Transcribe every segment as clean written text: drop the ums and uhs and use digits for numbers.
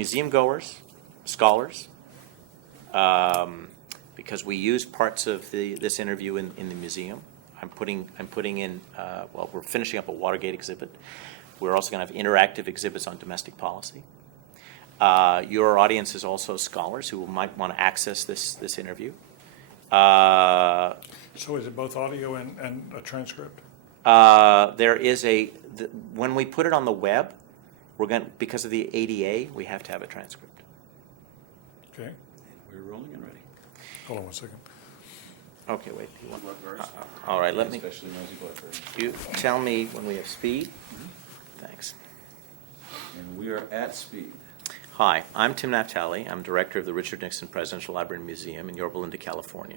museum goers, scholars, because we use parts of this interview in the museum. I'm putting in, well, we're finishing up a Watergate exhibit. We're also going to have interactive exhibits on domestic policy. Your audience is also scholars who might want to access this interview. So is it both audio and a transcript? There is when we put it on the web, because of the ADA, we have to have a transcript. Okay. We're rolling and ready. Hold on 1 second. Okay, wait. Blackberries? All right, let me. Especially noisy Blackberries. You tell me when we have speed. Thanks. And we are at speed. Hi, I'm Tim Naftali. I'm director of the Richard Nixon Presidential Library and Museum in Yorba Linda, California.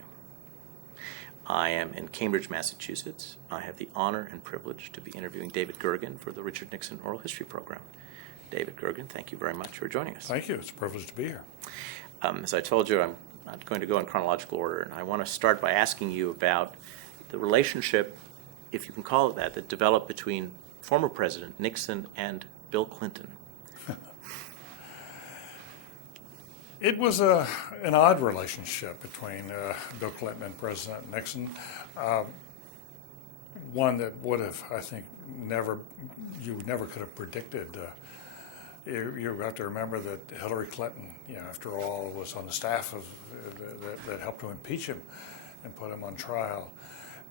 I am in Cambridge, Massachusetts. I have the honor and privilege to be interviewing David Gergen for the Richard Nixon Oral History Program. David Gergen, thank you very much for joining us. Thank you. It's a privilege to be here. As I told you, I'm not going to go in chronological order, and I want to start by asking you about the relationship, if you can call it that developed between former President Nixon and Bill Clinton. It was an odd relationship between Bill Clinton and President Nixon. One that would have, I think, you never could have predicted. You have to remember that Hillary Clinton, after all, was on the staff of that helped to impeach him and put him on trial.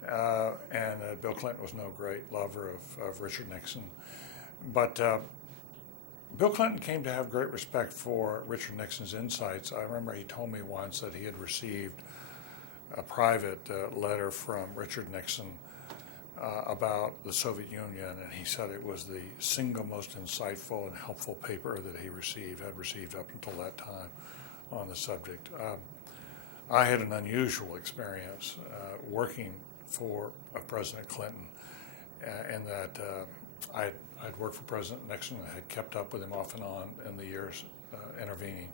And Bill Clinton was no great lover of Richard Nixon. But Bill Clinton came to have great respect for Richard Nixon's insights. I remember he told me once that he had received a private letter from Richard Nixon about the Soviet Union, and he said it was the single most insightful and helpful paper that he had received up until that time on the subject. I had an unusual experience working for President Clinton in that I'd worked for President Nixon and had kept up with him off and on in the years intervening.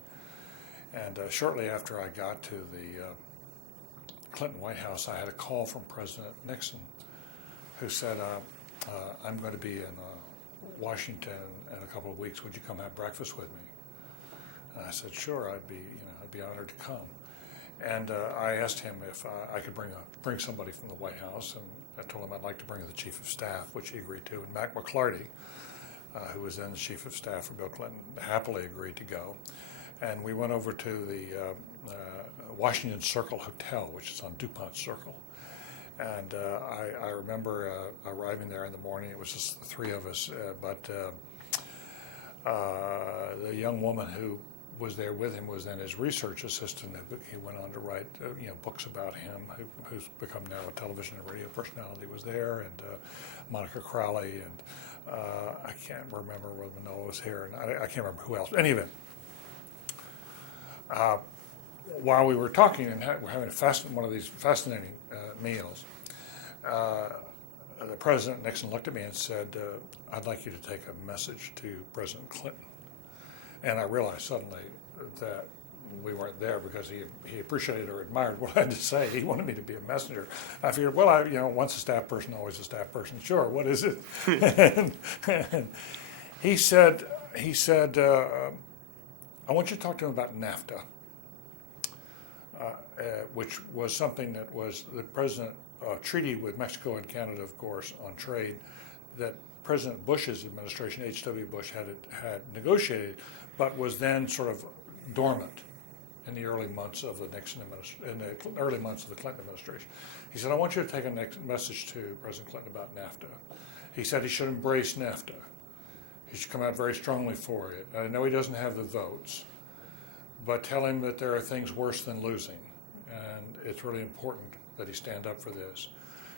And shortly after I got to the Clinton White House, I had a call from President Nixon who said, I'm going to be in Washington in a couple of weeks. Would you come have breakfast with me? And I said, sure, I'd be honored to come. And I asked him if I could bring somebody from the White House, and I told him I'd like to bring the Chief of Staff, which he agreed to. And Mac McClarty, who was then the Chief of Staff for Bill Clinton, happily agreed to go. And we went over to the Washington Circle Hotel, which is on DuPont Circle. And I remember arriving there in the morning. It was just the three of us, but the young woman who was there with him was then his research assistant. He went on to write books about him, who's become now a television and radio personality, was there, and Monica Crowley, and I can't remember whether Manoa was here, and I can't remember who else. In any event, while we were talking and we're having one of these fascinating meals, the President Nixon looked at me and said, I'd like you to take a message to President Clinton. And I realized suddenly that we weren't there because he appreciated or admired what I had to say. He wanted me to be a messenger. I figured, well, once a staff person, always a staff person. Sure, what is it? and he said, I want you to talk to him about Nafta, which was something that was the president treaty with Mexico and Canada, of course, on trade that President Bush's administration, H.W. Bush, had negotiated, but was then sort of dormant in the early months of the early months of the Clinton administration. He said, I want you to take a message to President Clinton about Nafta. He said he should embrace Nafta. He should come out very strongly for it. I know he doesn't have the votes, but tell him that there are things worse than losing, and it's really important that he stand up for this.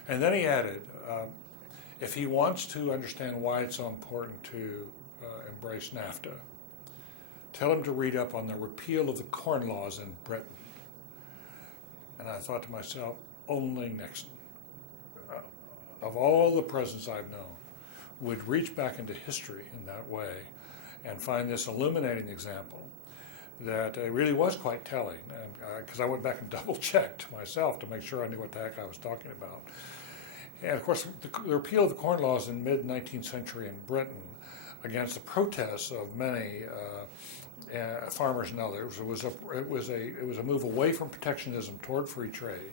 And then he added, if he wants to understand why it's so important to embrace Nafta, tell him to read up on the repeal of the Corn Laws in Britain. And I thought to myself, only Nixon, of all the presidents I've known, would reach back into history in that way and find this illuminating example that really was quite telling. And because I went back and double-checked myself to make sure I knew what the heck I was talking about. And of course, the repeal of the Corn Laws in mid-19th century in Britain, against the protests of many farmers and others. It was a move away from protectionism toward free trade,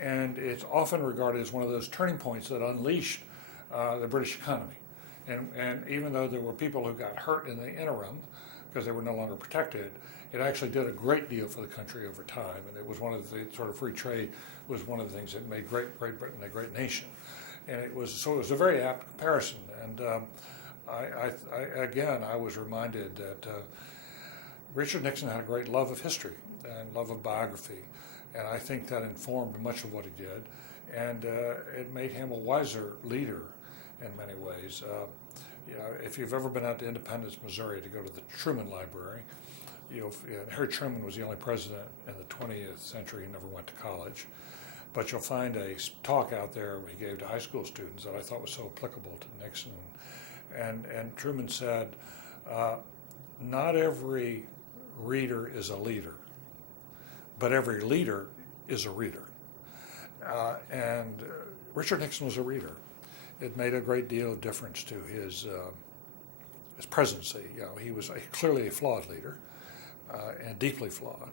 and it's often regarded as one of those turning points that unleashed the British economy. And even though there were people who got hurt in the interim because they were no longer protected, it actually did a great deal for the country over time. And it was one of the sort of free trade was one of the things that made Great Britain a great nation. And it was a very apt comparison. And I was reminded that Richard Nixon had a great love of history and love of biography. And I think that informed much of what he did. And it made him a wiser leader in many ways. If you've ever been out to Independence, Missouri, to go to the Truman Library, Harry Truman was the only president in the 20th century who never went to college. But you'll find a talk out there he gave to high school students that I thought was so applicable to Nixon. And Truman said, not every reader is a leader, but every leader is a reader. And Richard Nixon was a reader. It made a great deal of difference to his presidency. He was clearly a flawed leader, and deeply flawed.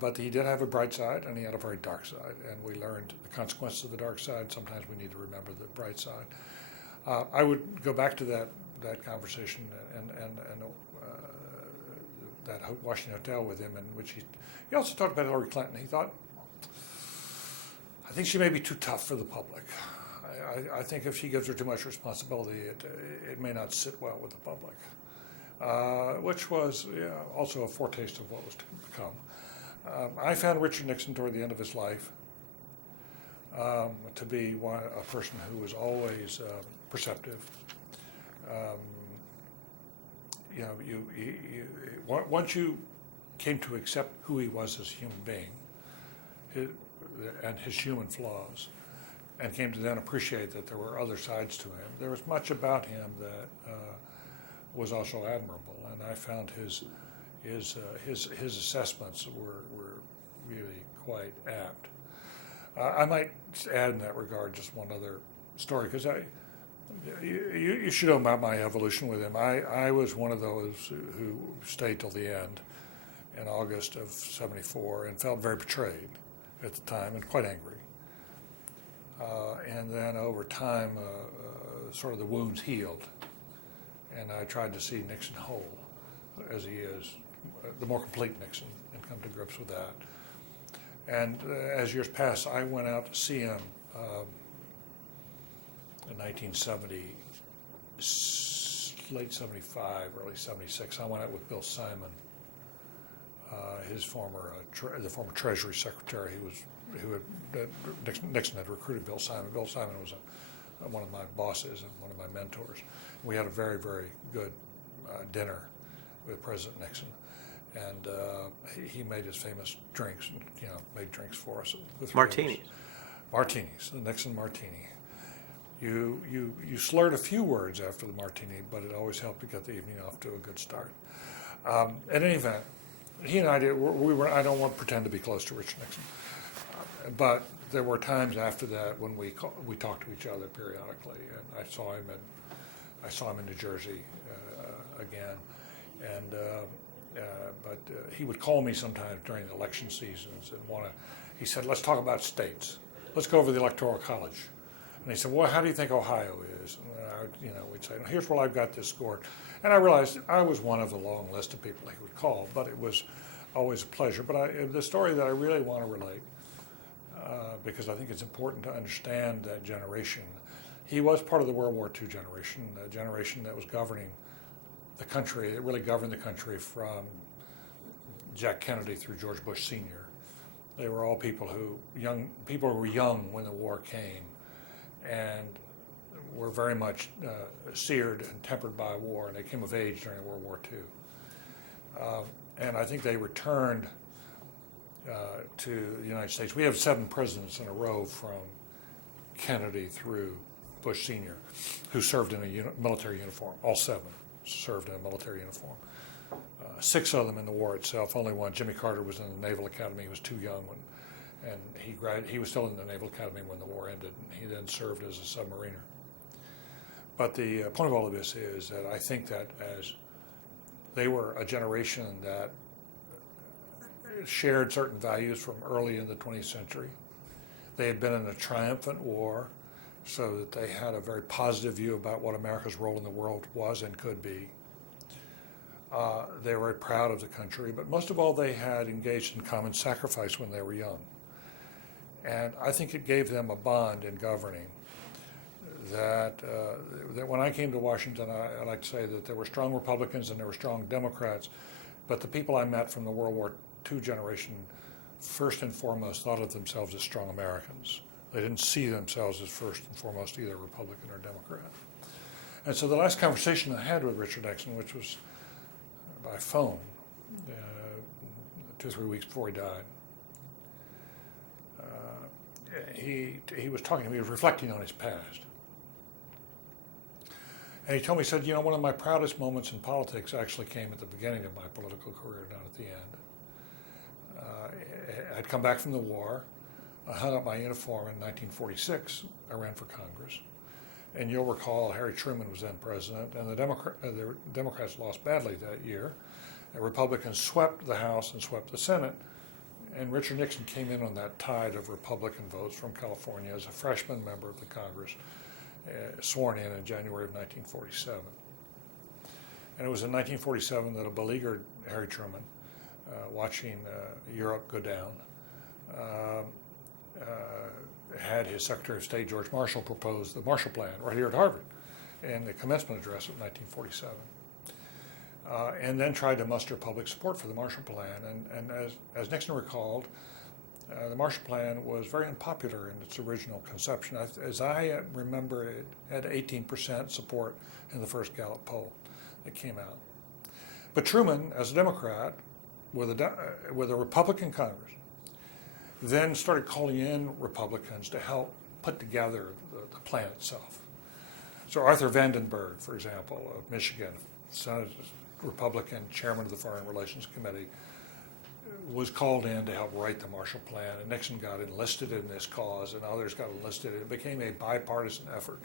But he did have a bright side, and he had a very dark side. And we learned the consequences of the dark side. Sometimes we need to remember the bright side. I would go back to that conversation and that Washington hotel with him, in which he also talked about Hillary Clinton. He thought, I think she may be too tough for the public. I think if she gives her too much responsibility, it may not sit well with the public, which was also a foretaste of what was to come. I found Richard Nixon toward the end of his life to be a person who was always perceptive. Once you came to accept who he was as a human being and his human flaws, and came to then appreciate that there were other sides to him, there was much about him that was also admirable. And I found his assessments were really quite apt. I might add in that regard just one other story, because you should know about my evolution with him. I was one of those who stayed till the end in August of '74 and felt very betrayed at the time and quite angry. And then over time, sort of the wounds healed, and I tried to see Nixon whole, as he is, the more complete Nixon, and come to grips with that. And as years passed, I went out to see him in 1970, late 75, early 76. I went out with Bill Simon, his the former Treasury Secretary, Nixon had recruited Bill Simon. Bill Simon was one of my bosses and one of my mentors. We had a very, very good dinner with President Nixon, and he made his famous drinks, and made drinks for us. Martinis. Martinis, the Nixon martini. You slurred a few words after the martini, but it always helped to get the evening off to a good start. At any event, he and I I don't want to pretend to be close to Richard Nixon, but there were times after that when we talked to each other periodically, and I saw him in New Jersey again, and but he would call me sometimes during the election seasons and he said, let's talk about states. Let's go over the Electoral College. And he said, well, how do you think Ohio is? And we'd say, here's where I've got this scored. And I realized I was one of a long list of people he would call, but it was always a pleasure. But the story that I really want to relate, because I think it's important to understand that generation, he was part of the World War II generation, a generation that was governing the country. It really governed the country from Jack Kennedy through George Bush Sr. They were all people who were young when the war came, and were very much seared and tempered by war, and they came of age during World War II. And I think they returned to the United States. We have 7 presidents in a row from Kennedy through Bush Sr. who served in a military uniform. All 7 served in a military uniform. 6 of them in the war itself. Only one, Jimmy Carter, was in the Naval Academy. He was too young and he was still in the Naval Academy when the war ended. And he then served as a submariner. But the point of all of this is that I think that as They were a generation that shared certain values from early in the 20th century. They had been in a triumphant war, so that they had a very positive view about what America's role in the world was and could be. They were very proud of the country, but most of all, they had engaged in common sacrifice when they were young. And I think it gave them a bond in governing that when I came to Washington, I like to say that there were strong Republicans and there were strong Democrats, but the people I met from the World War II generation, first and foremost, thought of themselves as strong Americans. They didn't see themselves as first and foremost either Republican or Democrat. And so the last conversation I had with Richard Nixon, which was by phone 2 or 3 weeks before he died, he was talking to me, he was reflecting on his past. And he told me, he said, one of my proudest moments in politics actually came at the beginning of my political career, not at the end. I'd come back from the war. I hung up my uniform in 1946. I ran for Congress. And you'll recall Harry Truman was then president, and the Democrats lost badly that year. The Republicans swept the House and swept the Senate. And Richard Nixon came in on that tide of Republican votes from California as a freshman member of the Congress, sworn in January of 1947. And it was in 1947 that a beleaguered Harry Truman, watching Europe go down, had his Secretary of State, George Marshall, propose the Marshall Plan right here at Harvard in the commencement address of 1947. And then tried to muster public support for the Marshall Plan. And as Nixon recalled, the Marshall Plan was very unpopular in its original conception. As I remember, it had 18% support in the first Gallup poll that came out. But Truman, as a Democrat, with a Republican Congress, then started calling in Republicans to help put together the plan itself. So Arthur Vandenberg, for example, of Michigan, Senate Republican, chairman of the Foreign Relations Committee, was called in to help write the Marshall Plan, and Nixon got enlisted in this cause, and others got enlisted. It became a bipartisan effort.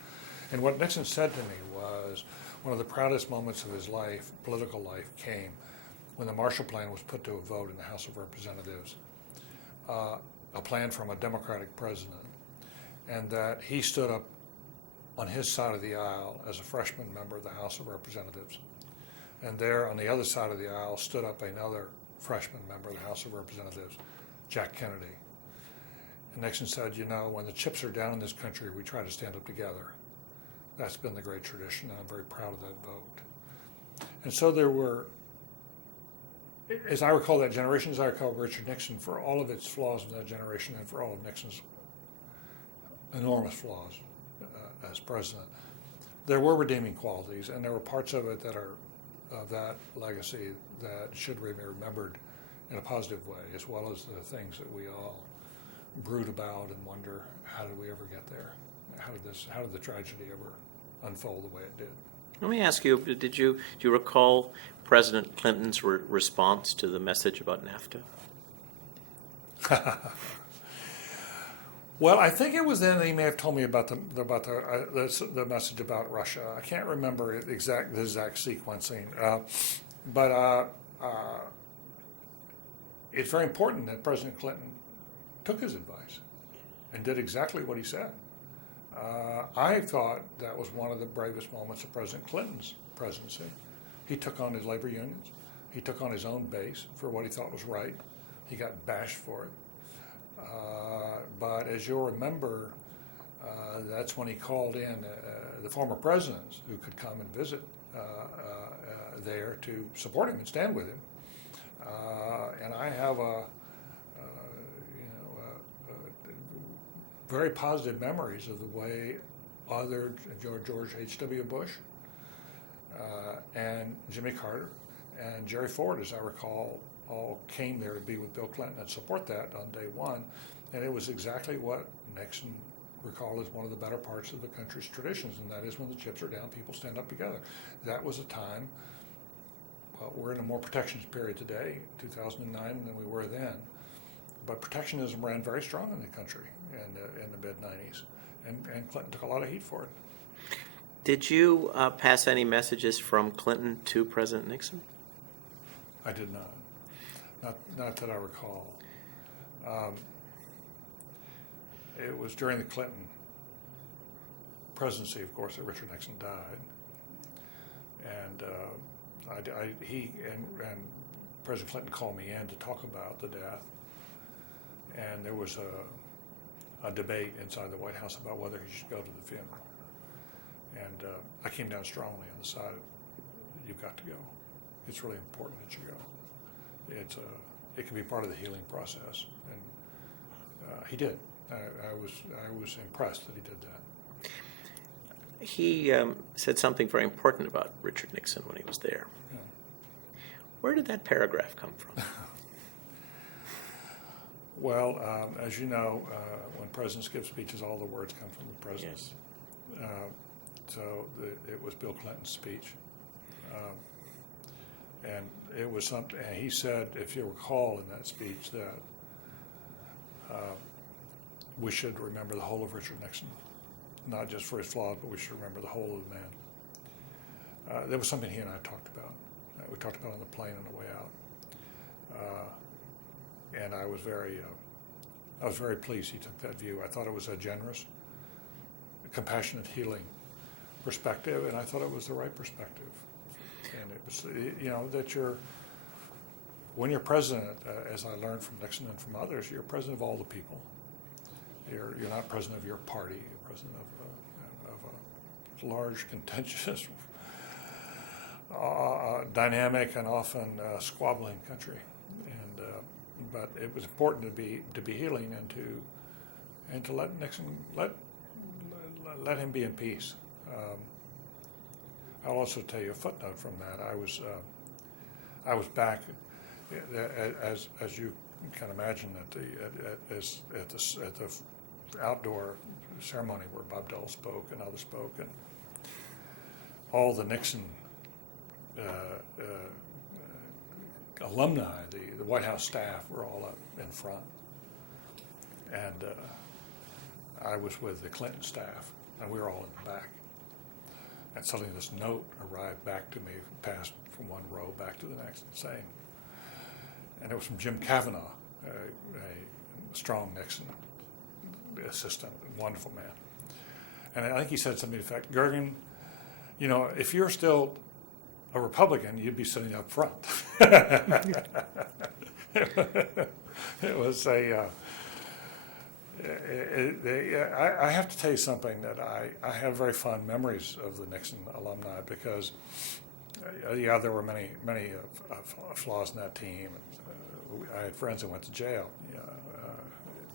And what Nixon said to me was one of the proudest moments of his life, political life, came when the Marshall Plan was put to a vote in the House of Representatives, a plan from a Democratic president, and that he stood up on his side of the aisle as a freshman member of the House of Representatives. And there on the other side of the aisle stood up another freshman member of the House of Representatives, Jack Kennedy. And Nixon said, when the chips are down in this country, we try to stand up together. That's been the great tradition, and I'm very proud of that vote. And so there were, as I recall that generation, as I recall Richard Nixon, for all of its flaws in that generation and for all of Nixon's enormous flaws as president, there were redeeming qualities, and there were parts of it that are of that legacy that should be remembered in a positive way, as well as the things that we all brood about and wonder, how did we ever get there? How did the tragedy ever unfold the way it did? Let me ask you, do you recall President Clinton's response to the message about Nafta? Well, I think it was then that he may have told me about the message about Russia. I can't remember the exact sequencing, but it's very important that President Clinton took his advice and did exactly what he said. I thought that was one of the bravest moments of President Clinton's presidency. He took on his labor unions. He took on his own base for what he thought was right. He got bashed for it. But as you'll remember, that's when he called in the former presidents who could come and visit there to support him and stand with him. And I have very positive memories of the way George H.W. Bush and Jimmy Carter and Jerry Ford, as I recall, all came there to be with Bill Clinton and support that on day one. And it was exactly what Nixon recalled as one of the better parts of the country's traditions, and that is when the chips are down, people stand up together. That was a time, well, we're in a more protectionist period today, 2009, than we were then. But protectionism ran very strong in the country in the mid-90s, and Clinton took a lot of heat for it. Did you pass any messages from Clinton to President Nixon? I did not. Not that I recall. It was during the Clinton presidency, of course, that Richard Nixon died, and he and President Clinton called me in to talk about the death, and there was a debate inside the White House about whether he should go to the funeral, and I came down strongly on the side of, you've got to go. It's really important that you go. It can be part of the healing process, and he did. I was impressed that he did that. He said something very important about Richard Nixon when he was there. Yeah. Where did that paragraph come from? Well, as you know, when presidents give speeches, all the words come from the president. Yes. It was Bill Clinton's speech. And it was something, and he said, if you recall in that speech, that we should remember the whole of Richard Nixon, not just for his flaws, but we should remember the whole of the man. There was something he and I talked about. We talked about on the plane on the way out, and I was very pleased he took that view. I thought it was a generous, compassionate, healing perspective, and I thought it was the right perspective. And it was, that when you're president, as I learned from Nixon and from others, you're president of all the people. You're not president of your party. You're president of a large, contentious, dynamic, and often squabbling country. And but it was important to be healing and to let Nixon let him be in peace. I'll also tell you a footnote from that. I was back, as you can imagine, at the outdoor ceremony where Bob Dole spoke and others spoke, and all the Nixon alumni, the White House staff, were all up in front, and I was with the Clinton staff, and we were all in the back. And suddenly this note arrived back to me, passed from one row back to the next, saying, and it was from Jim Kavanaugh, a strong Nixon assistant, wonderful man. And I think he said something to the effect, Gergen, if you're still a Republican, you'd be sitting up front. It was I have to tell you something that I have very fond memories of the Nixon alumni because, there were many flaws in that team. I had friends who went to jail,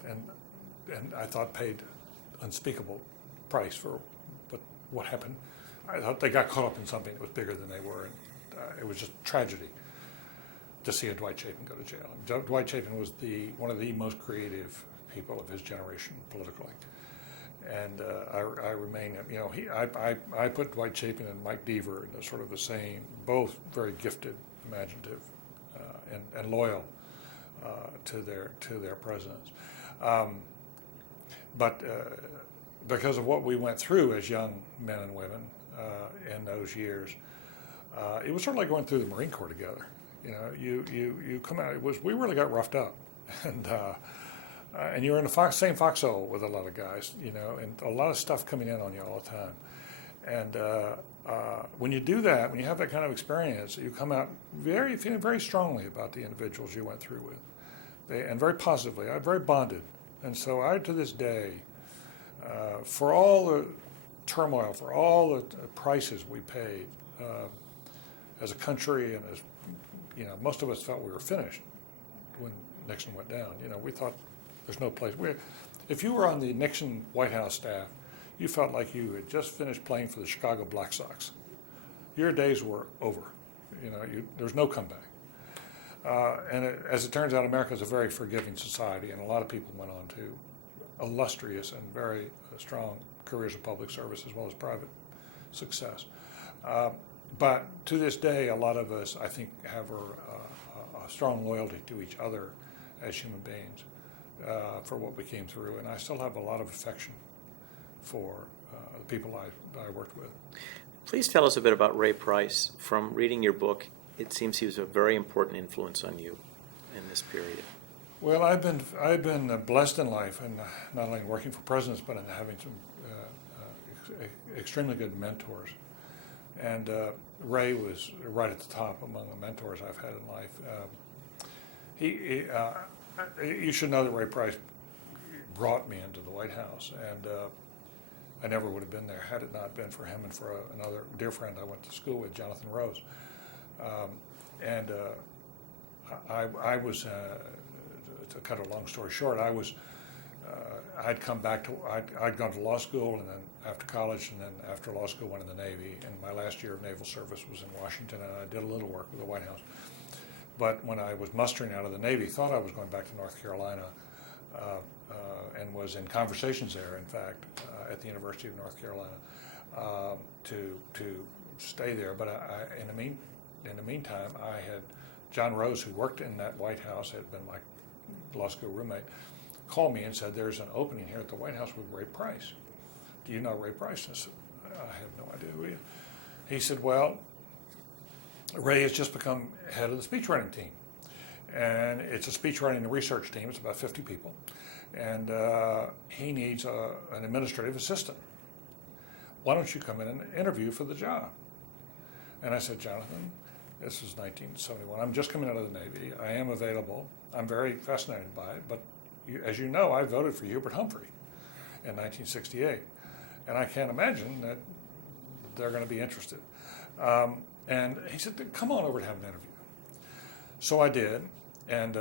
and I thought paid unspeakable price for what happened. I thought they got caught up in something that was bigger than they were, and it was just tragedy to see a Dwight Chapin go to jail. Dwight Chapin was one of the most creative people of his generation politically, and I remain, I put Dwight Chapin and Mike Deaver in sort of the same, both very gifted, imaginative, and loyal to their presidents, but because of what we went through as young men and women in those years, it was sort of like going through the Marine Corps together. You come out. We really got roughed up, and you're in the same foxhole with a lot of guys, and a lot of stuff coming in on you all the time. And when you do that, when you have that kind of experience, you come out feeling very strongly about the individuals you went through with, and very positively. I'm very bonded, and so I, to this day, for all the turmoil, for all the prices we paid as a country, and as most of us felt we were finished when Nixon went down. We thought there's no place. If you were on the Nixon White House staff, you felt like you had just finished playing for the Chicago Black Sox. Your days were over. There's no comeback. As it turns out, America is a very forgiving society, and a lot of people went on to illustrious and very strong careers of public service as well as private success. But to this day, a lot of us, I think, have a strong loyalty to each other as human beings for what we came through. And I still have a lot of affection for the people I worked with. Please tell us a bit about Ray Price. From reading your book, it seems he was a very important influence on you in this period. Well, I've been blessed in life, and not only working for presidents, but in having some extremely good mentors. And Ray was right at the top among the mentors I've had in life. You should know that Ray Price brought me into the White House, and I never would have been there had it not been for him and for another dear friend I went to school with, Jonathan Rose. I was, to cut a long story short, I'd come back to, I'd gone to law school, and then after college, and then after law school went in the Navy, and my last year of naval service was in Washington, and I did a little work with the White House. But when I was mustering out of the Navy, thought I was going back to North Carolina, and was in conversations there, in fact, at the University of North Carolina, to stay there. But in the meantime, I had John Rose, who worked in that White House, had been my law school roommate, called me and said, "There's an opening here at the White House with Ray Price. Do you know Ray Price?" I said, "I have no idea who he is." He said, "Well, Ray has just become head of the speechwriting team. And it's a speechwriting and research team. It's about 50 people. And he needs an administrative assistant. Why don't you come in and interview for the job?" And I said, "Jonathan, this is 1971. I'm just coming out of the Navy. I am available. I'm very fascinated by it. But as you know, I voted for Hubert Humphrey in 1968. And I can't imagine that they're going to be interested." And he said, "Come on over to have an interview." So I did, and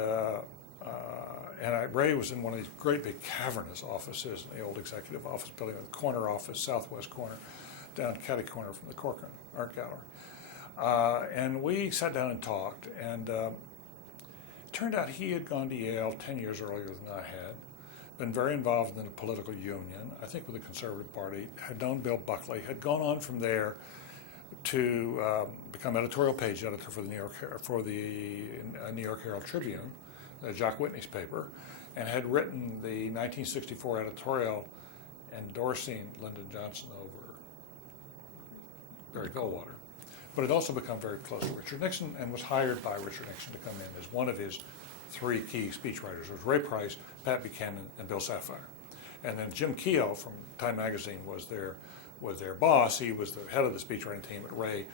Ray was in one of these great big cavernous offices in the old executive office building, the corner office, southwest corner, down catty corner from the Corcoran Art Gallery. And we sat down and talked, and it turned out he had gone to Yale 10 years earlier than I had, been very involved in the political union, I think with the Conservative Party, had known Bill Buckley, had gone on from there to become editorial page editor for the New York Herald Tribune, Jock Whitney's paper, and had written the 1964 editorial endorsing Lyndon Johnson over Barry Goldwater, but had also become very close to Richard Nixon and was hired by Richard Nixon to come in as one of his three key speechwriters. It was Ray Price, Pat Buchanan, and Bill Safire. And then Jim Keogh from Time Magazine was their boss. He was the head of the speechwriting team, but Ray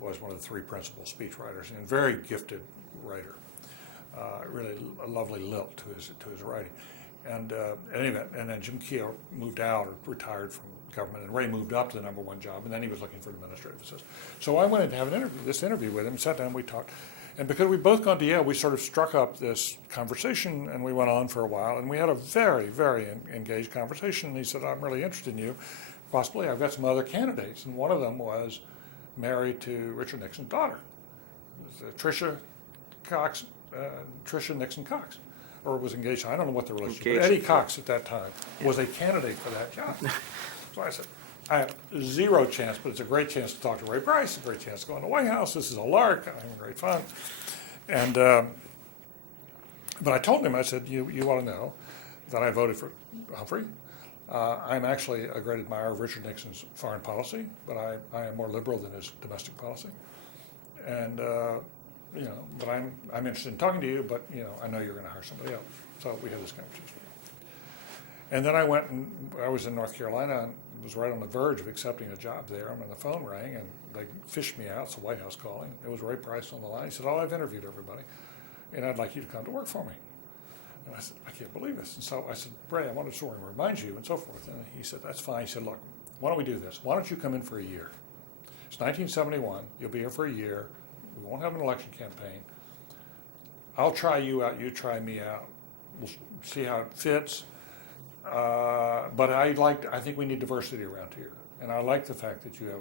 was one of the three principal speechwriters, and a very gifted writer. Really a lovely lilt to his writing. And then Jim Keogh moved out or retired from government, and Ray moved up to the number one job, and then he was looking for an administrative assistant. So I wanted to have this interview with him, sat down, we talked. And because we'd both gone to Yale, we sort of struck up this conversation, and we went on for a while, and we had a very, very engaged conversation. And he said, "I'm really interested in you. Possibly, I've got some other candidates." And one of them was married to Richard Nixon's daughter, Tricia Nixon Cox, or was engaged. I don't know what the relationship was. Eddie Cox at that time was a candidate for that job. So I said, "I have zero chance, but it's a great chance to talk to Ray Price, a great chance to go in the White House. This is a lark. I'm having great fun." And but I told him, I said, you ought to know that I voted for Humphrey. I'm actually a great admirer of Richard Nixon's foreign policy, but I am more liberal than his domestic policy. And but I'm interested in talking to you, but I know you're going to hire somebody else. So we had this conversation. And then I went and I was in North Carolina and was right on the verge of accepting a job there. And the phone rang and they fished me out. It's the White House calling. It was Ray Price on the line. He said, "Oh, I've interviewed everybody, and I'd like you to come to work for me." And I said, "I can't believe this." And so I said, "Ray, I wanted to sort of remind you," and so forth. And he said, "That's fine." He said, "Look, why don't we do this? Why don't you come in for a year? It's 1971. You'll be here for a year. We won't have an election campaign. I'll try you out. You try me out. We'll see how it fits. But I think we need diversity around here. And I like the fact that you have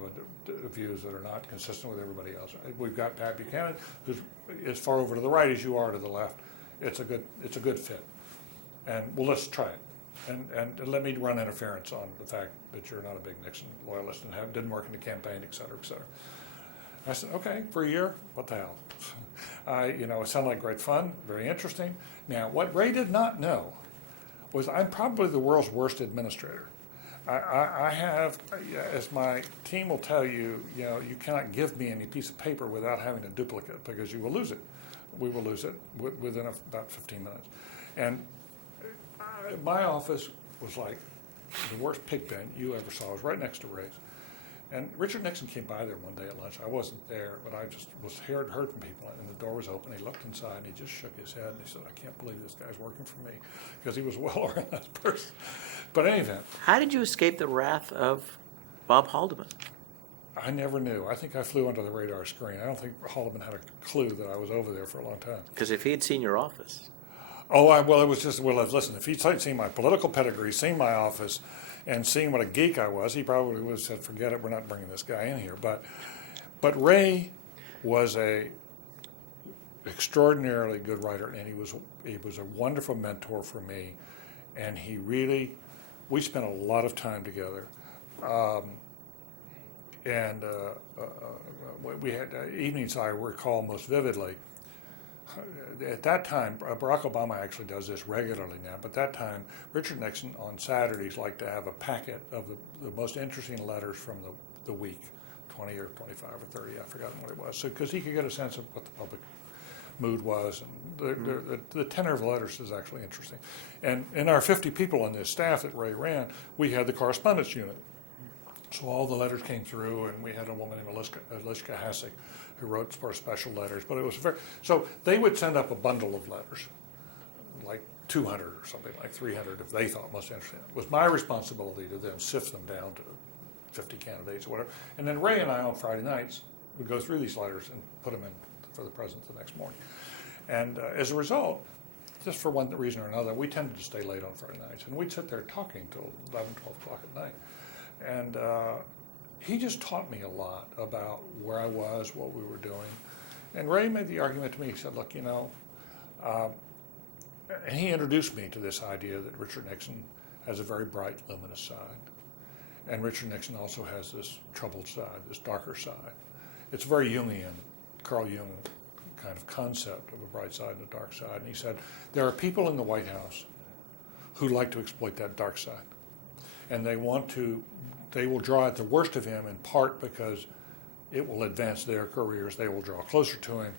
views that are not consistent with everybody else. We've got Pat Buchanan, who's as far over to the right as you are to the left. It's a good fit. And well, let's try it. And let me run interference on the fact that you're not a big Nixon loyalist and didn't work in the campaign, et cetera, et cetera." I said, "Okay, for a year, what the hell?" It sounded like great fun, very interesting. Now, what Ray did not know was I'm probably the world's worst administrator. I have, as my team will tell you, you cannot give me any piece of paper without having a duplicate because you will lose it. We will lose it within about 15 minutes. And my office was like the worst pig pen you ever saw. It was right next to Ray's. And Richard Nixon came by there one day at lunch. I wasn't there, but I just was heard from people. And the door was open. He looked inside, and he just shook his head. And he said, I can't believe this guy's working for me, because he was a well-organized person. But in any event, How did you escape the wrath of Bob Haldeman? I never knew. I think I flew under the radar screen. I don't think Haldeman had a clue that I was over there for a long time. Because if he had seen your office, Well, it was just, listen, if he'd seen my political pedigree, seen my office, and seen what a geek I was, he probably would have said, forget it, we're not bringing this guy in here. But Ray was a extraordinarily good writer, and he was a wonderful mentor for me, and we spent a lot of time together. We had evenings I recall most vividly. At that time, Barack Obama actually does this regularly now, but at that time, Richard Nixon on Saturdays liked to have a packet of the most interesting letters from the week, 20 or 25 or 30, I've forgotten what it was, because he could get a sense of what the public mood was. And the tenor of the letters is actually interesting. And in our 50 people on this staff that Ray ran, we had the correspondence unit. So all the letters came through, and we had a woman named Eliska Hasek who wrote for special letters. But it was so they would send up a bundle of letters, like 200 or something, like 300 if they thought most interesting. It was my responsibility to then sift them down to 50 candidates or whatever. And then Ray and I on Friday nights would go through these letters and put them in for the president the next morning. And as a result, just for one reason or another, we tended to stay late on Friday nights. And we'd sit there talking till 11, 12 o'clock at night. And he just taught me a lot about where I was, what we were doing. And Ray made the argument to me, he said, look, and he introduced me to this idea that Richard Nixon has a very bright, luminous side. And Richard Nixon also has this troubled side, this darker side. It's very Jungian, Carl Jung kind of concept of a bright side and a dark side. And he said, there are people in the White House who like to exploit that dark side. And they will draw out the worst of him in part because it will advance their careers. They will draw closer to him,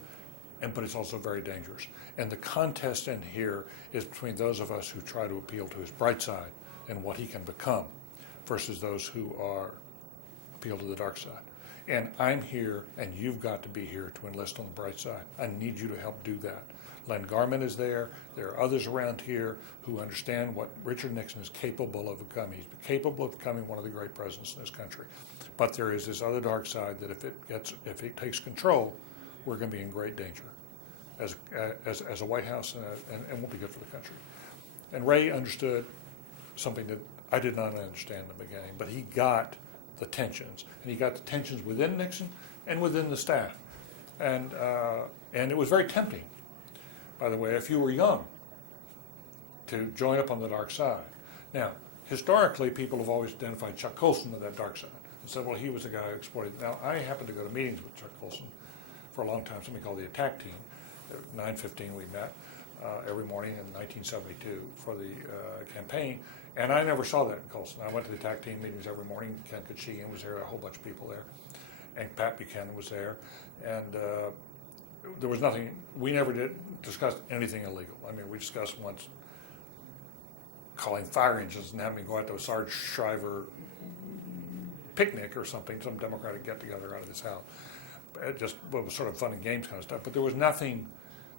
but it's also very dangerous. And the contest in here is between those of us who try to appeal to his bright side and what he can become versus those who appeal to the dark side. And I'm here, and you've got to be here to enlist on the bright side. I need you to help do that. Len Garman is there. There are others around here who understand what Richard Nixon is capable of becoming. He's capable of becoming one of the great presidents in this country. But there is this other dark side that if it takes control, we're going to be in great danger as a White House, and won't be good for the country. And Ray understood something that I did not understand in the beginning, but he got the tensions, and he got the tensions within Nixon and within the staff, and it was very tempting, by the way, if you were young, to join up on the dark side. Now, historically, people have always identified Chuck Colson with that dark side and said, well, he was the guy who exploited. Now, I happened to go to meetings with Chuck Colson for a long time, something called the Attack Team. At 9:15 we met every morning in 1972 for the campaign, and I never saw that in Colson. I went to the Attack Team meetings every morning. Ken Kachigian was there, a whole bunch of people there, and Pat Buchanan was there, and there was nothing, we never did discuss anything illegal. I mean, we discussed once calling fire engines and having me go out to a Sarge Shriver picnic or something, some Democratic get-together out of his house. It just was sort of fun and games kind of stuff. But there was nothing,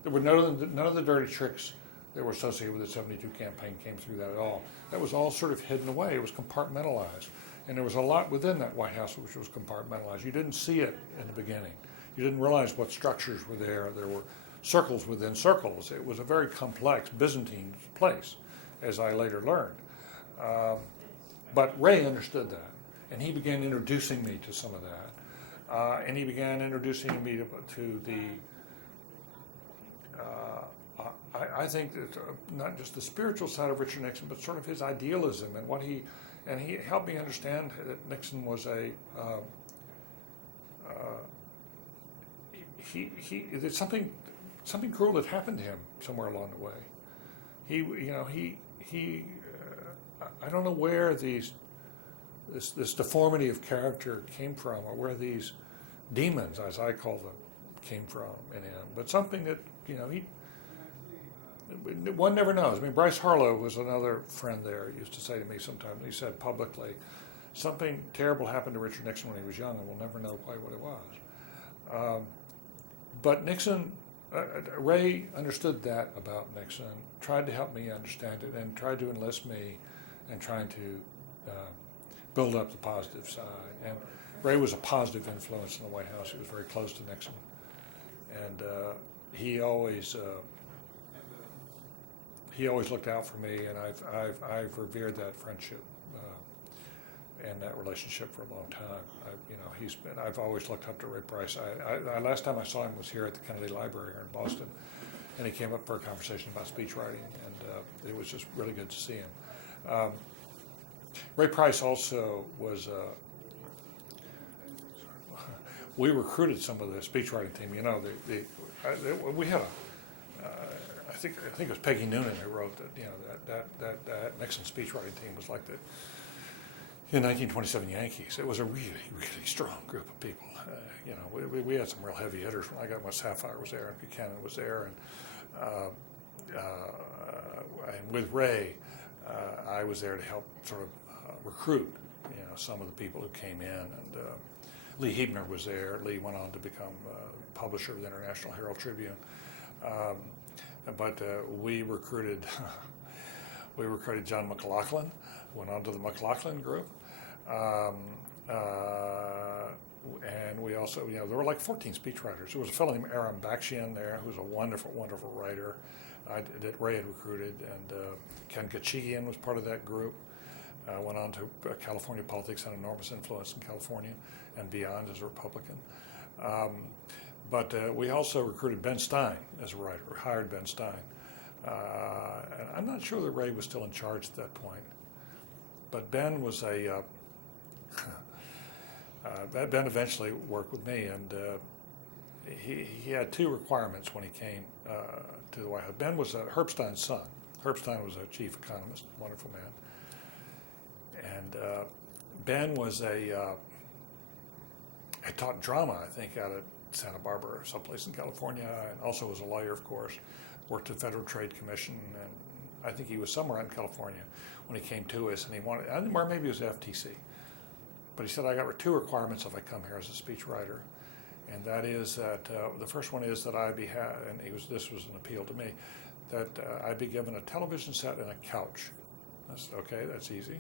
there were none of the dirty tricks that were associated with the 72 campaign came through that at all. That was all sort of hidden away. It was compartmentalized. And there was a lot within that White House which was compartmentalized. You didn't see it in the beginning. You didn't realize what structures were there. There were circles within circles. It was a very complex Byzantine place, as I later learned. But Ray understood that, and he began introducing me to some of that. And he began introducing me to the, I think that not just the spiritual side of Richard Nixon, but sort of his idealism and what he helped me understand that Nixon was there's something cruel that happened to him somewhere along the way. I don't know where these this deformity of character came from, or where these demons, as I call them, came from in him. But something that, one never knows. I mean, Bryce Harlow was another friend there, used to say to me sometimes, he said publicly, something terrible happened to Richard Nixon when he was young, and we'll never know quite what it was. But Nixon, Ray understood that about Nixon, tried to help me understand it, and tried to enlist me in trying to build up the positive side. And Ray was a positive influence in the White House. He was very close to Nixon. And he always looked out for me, and I've revered that friendship and that relationship for a long time. I've always looked up to Ray Price. I last time I saw him was here at the Kennedy Library here in Boston, and he came up for a conversation about speech writing, and it was just really good to see him. Ray Price also was. We recruited some of the speechwriting team. We had I think it was Peggy Noonan who wrote that that Nixon speechwriting team was like the in 1927 Yankees. It was a really, really strong group of people. We had some real heavy hitters. When I got my Sapphire was there, and Buchanan was there, and with Ray, I was there to help sort of recruit, some of the people who came in. And Lee Hebner was there. Lee went on to become publisher of the International Herald Tribune. But we recruited John McLaughlin. Went on to the McLaughlin group. And we also, there were like 14 speechwriters. There was a fellow named Aram Bakshian there, who's a wonderful, wonderful writer that Ray had recruited. And Ken Kachigian was part of that group. Went on to California politics, had enormous influence in California and beyond as a Republican. But we also recruited Ben Stein as a writer, hired Ben Stein. And I'm not sure that Ray was still in charge at that point. But Ben was Ben eventually worked with me, and he had two requirements when he came to the White House. Ben was Herb Stein's son. Herb Stein was a chief economist, wonderful man. And Ben was had taught drama, I think, out at Santa Barbara or someplace in California, and also was a lawyer, of course. Worked at the Federal Trade Commission, and I think he was somewhere out in California when he came to us, and he wanted, or maybe it was FTC, but he said, I got two requirements if I come here as a speechwriter, and that is that the first one is that I be, and this was an appeal to me, that I be given a television set and a couch. I said, okay, that's easy.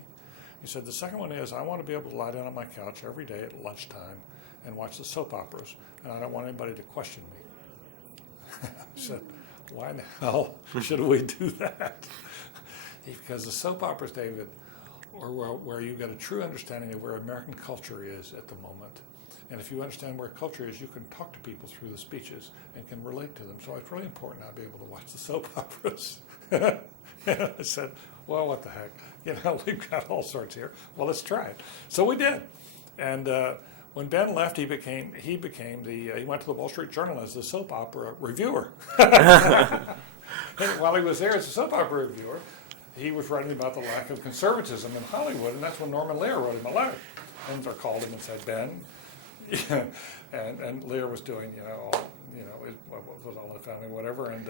He said, the second one is I want to be able to lie down on my couch every day at lunchtime and watch the soap operas, and I don't want anybody to question me. I said, why in the hell should we do that? Because the soap operas, David, are where you get a true understanding of where American culture is at the moment. And if you understand where culture is, you can talk to people through the speeches and can relate to them. So it's really important I be able to watch the soap operas. I said, well, what the heck? We've got all sorts here. Well, let's try it. So we did. And when Ben left, he went to the Wall Street Journal as the soap opera reviewer. And while he was there as a soap opera reviewer, he was writing about the lack of conservatism in Hollywood, and that's when Norman Lear wrote him a letter. And I called him and said, Ben, and Lear was doing, what was All in the Family, whatever, and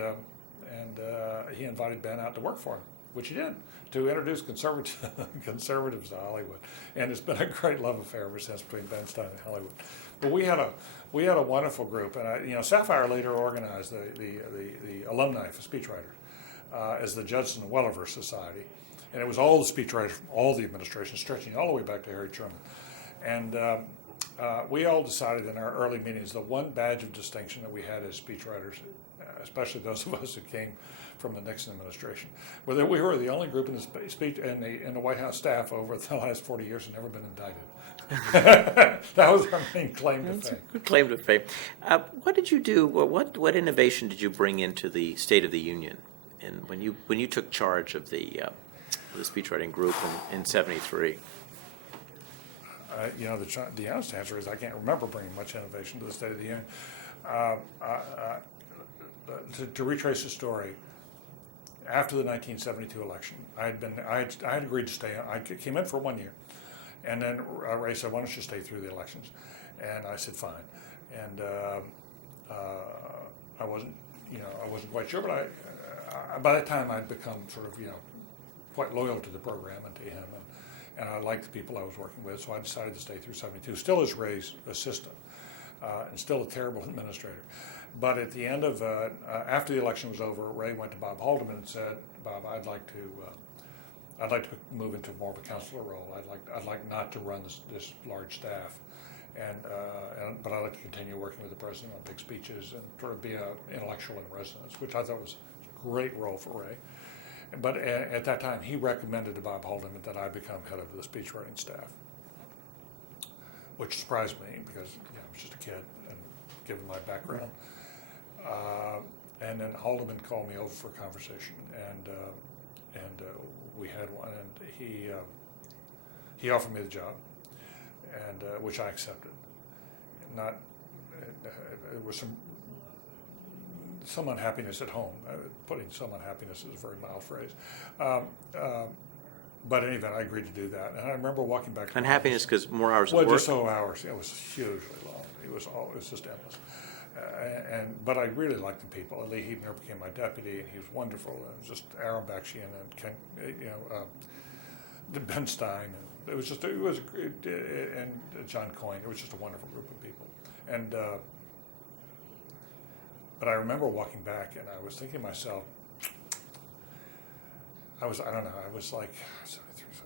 he invited Ben out to work for him, which he did, to introduce conservatives to Hollywood. And it's been a great love affair ever since between Ben Stein and Hollywood. But we had a wonderful group, and Sapphire later organized the alumni for speechwriters as the Judson Welliver Society, and it was all the speechwriters from all the administrations, stretching all the way back to Harry Truman. And we all decided in our early meetings the one badge of distinction that we had as speechwriters, especially those of us who came from the Nixon administration, whether we were the only group in the speech in the White House staff over the last 40 years who never been indicted. That was our main claim to fame. Good claim to fame. What did you do? What innovation did you bring into the State of the Union, and when you took charge of the speechwriting group in '73? The honest answer is I can't remember bringing much innovation to the State of the Union. To retrace the story, after the 1972 election, I had agreed to stay on. I came in for 1 year, And then Ray said, why don't you stay through the elections? And I said, fine. And I wasn't quite sure, but by that time I'd become sort of, quite loyal to the program and to him, and I liked the people I was working with, so I decided to stay through 72, still as Ray's assistant, and still a terrible administrator. But at the end of, after the election was over, Ray went to Bob Haldeman and said, Bob, I'd like to move into more of a counselor role. I'd like not to run this large staff, but I'd like to continue working with the president on big speeches and sort of be an intellectual in residence, which I thought was a great role for Ray. But at that time, he recommended to Bob Haldeman that I become head of the speechwriting staff, which surprised me because I was just a kid, and given my background. And then Haldeman called me over for a conversation, and we had one, and he offered me the job, and which I accepted. There was some unhappiness at home. Putting some unhappiness is a very mild phrase. But in any event, I agreed to do that. And I remember walking back to Unhappiness because more hours well, of work? just so hours. It was hugely long. It was just endless. But I really liked the people. Lee Hebner became my deputy, and he was wonderful. And just Aaron Bakshian and Ben Stein. And and John Coyne. It was just a wonderful group of people. And but I remember walking back, and I was thinking to myself, I was like 73, so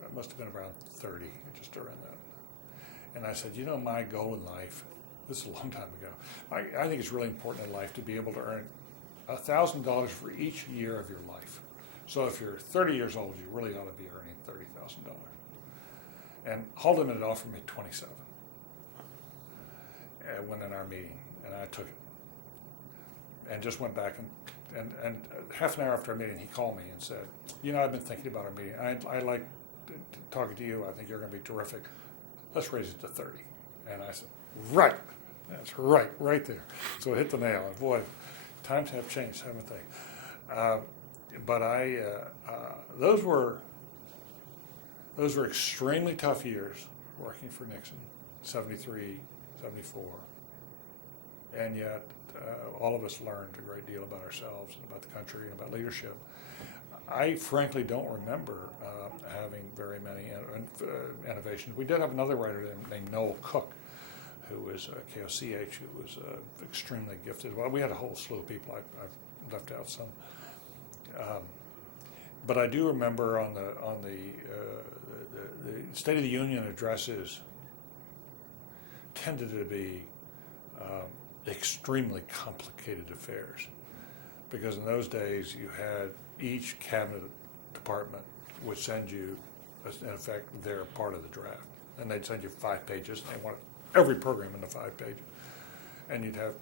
I must have been around 30, just around that. And I said, my goal in life, this is a long time ago, I think it's really important in life to be able to earn $1,000 for each year of your life. So if you're 30 years old, you really ought to be earning $30,000. And Haldeman had offered me 27 when in our meeting, and I took it. And just went back and half an hour after our meeting, he called me and said, I've been thinking about our meeting. I like talking to you. I think you're going to be terrific. Let's raise it to 30. And I said, right. That's right there. So it hit the nail. And boy, times have changed, haven't they? But those were extremely tough years working for Nixon, 73, 74. And yet, all of us learned a great deal about ourselves and about the country and about leadership. I frankly don't remember having very many innovations. We did have another writer named Noel Cook, who was KOCH, who was extremely gifted. Well, we had a whole slew of people. I've left out some. But I do remember on the State of the Union addresses tended to be extremely complicated affairs, because in those days you had each cabinet department would send you, in effect, their part of the draft, and they'd send you 5 pages, and they wanted every program in the 5 pages, and you'd have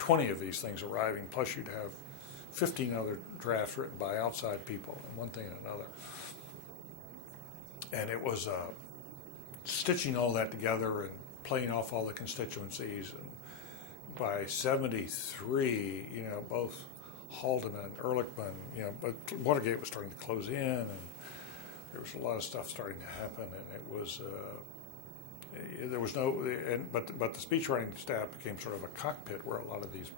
20 of these things arriving, plus you'd have 15 other drafts written by outside people, and one thing and another, and it was stitching all that together and playing off all the constituencies. And by 73, both Haldeman and Ehrlichman, but Watergate was starting to close in, and there was a lot of stuff starting to happen, and it was there was no, but the speechwriting staff became sort of a cockpit where a lot of these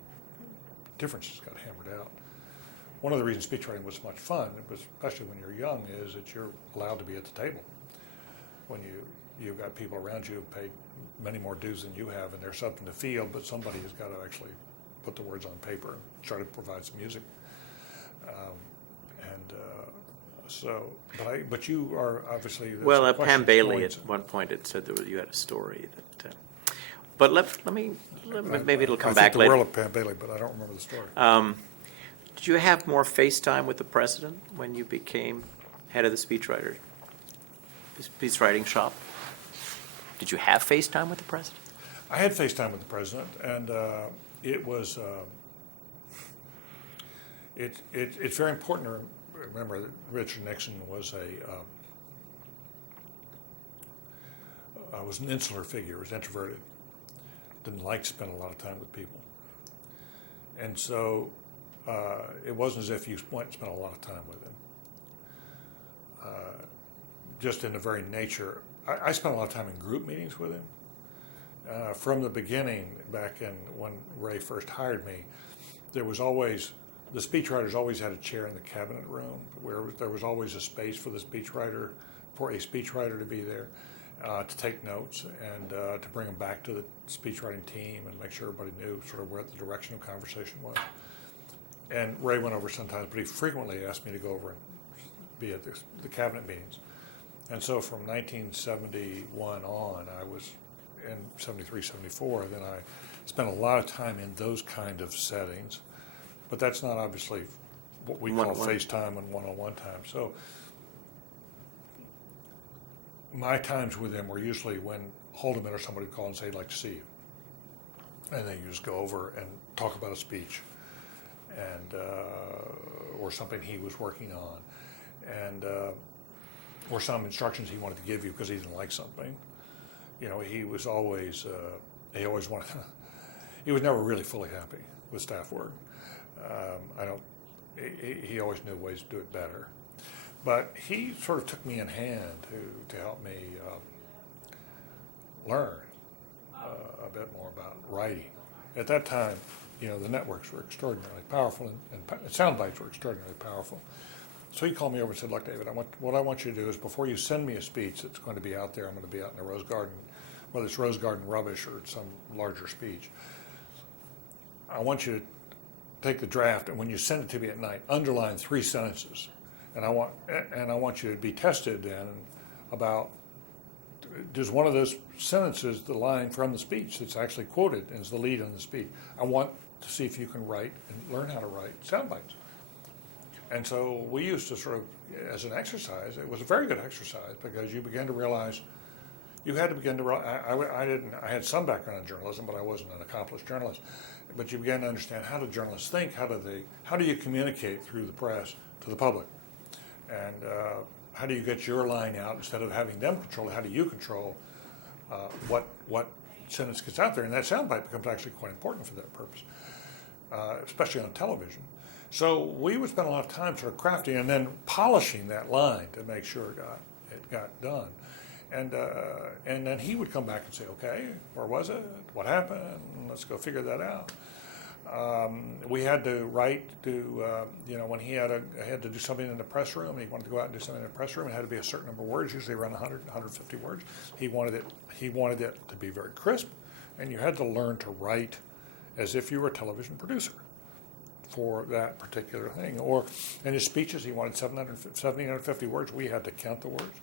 differences got hammered out. One of the reasons speechwriting was so much fun, especially when you're young, is that you're allowed to be at the table. When you've got people around you who paid many more dues than you have, and there's something to feel, but somebody has got to actually put the words on paper and try to provide some music. But you are obviously... Well, Pam Bailey, at one point, it said that you had a story that... but maybe it'll come back later. I think the world of Pam Bailey, but I don't remember the story. Did you have more FaceTime with the president when you became head of the speechwriting shop? Did you have FaceTime with the president? I had FaceTime with the president, and it was. It's very important to remember that Richard Nixon was an insular figure, was introverted, didn't like to spend a lot of time with people, and so it wasn't as if you went and spent a lot of time with him. Just in the very nature I spent a lot of time in group meetings with him. From the beginning, back in when Ray first hired me, there was always, the speechwriters always had a chair in the cabinet room where there was always a space for the speechwriter, for a speechwriter to be there, to take notes and to bring them back to the speechwriting team and make sure everybody knew sort of where the direction of conversation was. And Ray went over sometimes, but he frequently asked me to go over and be at the cabinet meetings. And so from 1971 on, I was in 73, 74, then I spent a lot of time in those kind of settings. But that's not obviously what we call FaceTime and one-on-one time. So my times with him were usually when Haldeman or somebody would call and say, "I'd like to see you." And then you just go over and talk about a speech and or something he was working on, and or some instructions he wanted to give you because he didn't like something. You know, he was always, he always wanted, he was never really fully happy with staff work. He always knew ways to do it better. But he sort of took me in hand to help me learn a bit more about writing. At that time, you know, the networks were extraordinarily powerful and sound bites were extraordinarily powerful. So he called me over and said, "Look, David, what I want you to do is before you send me a speech that's going to be out there, I'm going to be out in the Rose Garden, whether it's Rose Garden rubbish or some larger speech. I want you to take the draft, and when you send it to me at night, underline 3 sentences. And I want you to be tested then about, does one of those sentences the line from the speech that's actually quoted and is the lead in the speech? I want to see if you can write and learn how to write sound bites." And so we used to sort of, as an exercise, it was a very good exercise because you began to realize, you had to begin to realize, I had some background in journalism, but I wasn't an accomplished journalist. But you began to understand, how do journalists think? How do you communicate through the press to the public? And how do you get your line out instead of having them control it? How do you control what sentence gets out there? And that soundbite becomes actually quite important for that purpose, especially on television. So we would spend a lot of time sort of crafting and then polishing that line to make sure it got done. And then he would come back and say, "Okay, where was it? What happened? Let's go figure that out." We had to write when he had to do something in the press room, he wanted to go out and do something in the press room, it had to be a certain number of words, usually around 100, 150 words. He wanted it to be very crisp, and you had to learn to write as if you were a television producer for that particular thing. Or in his speeches, he wanted 1,750 words. We had to count the words.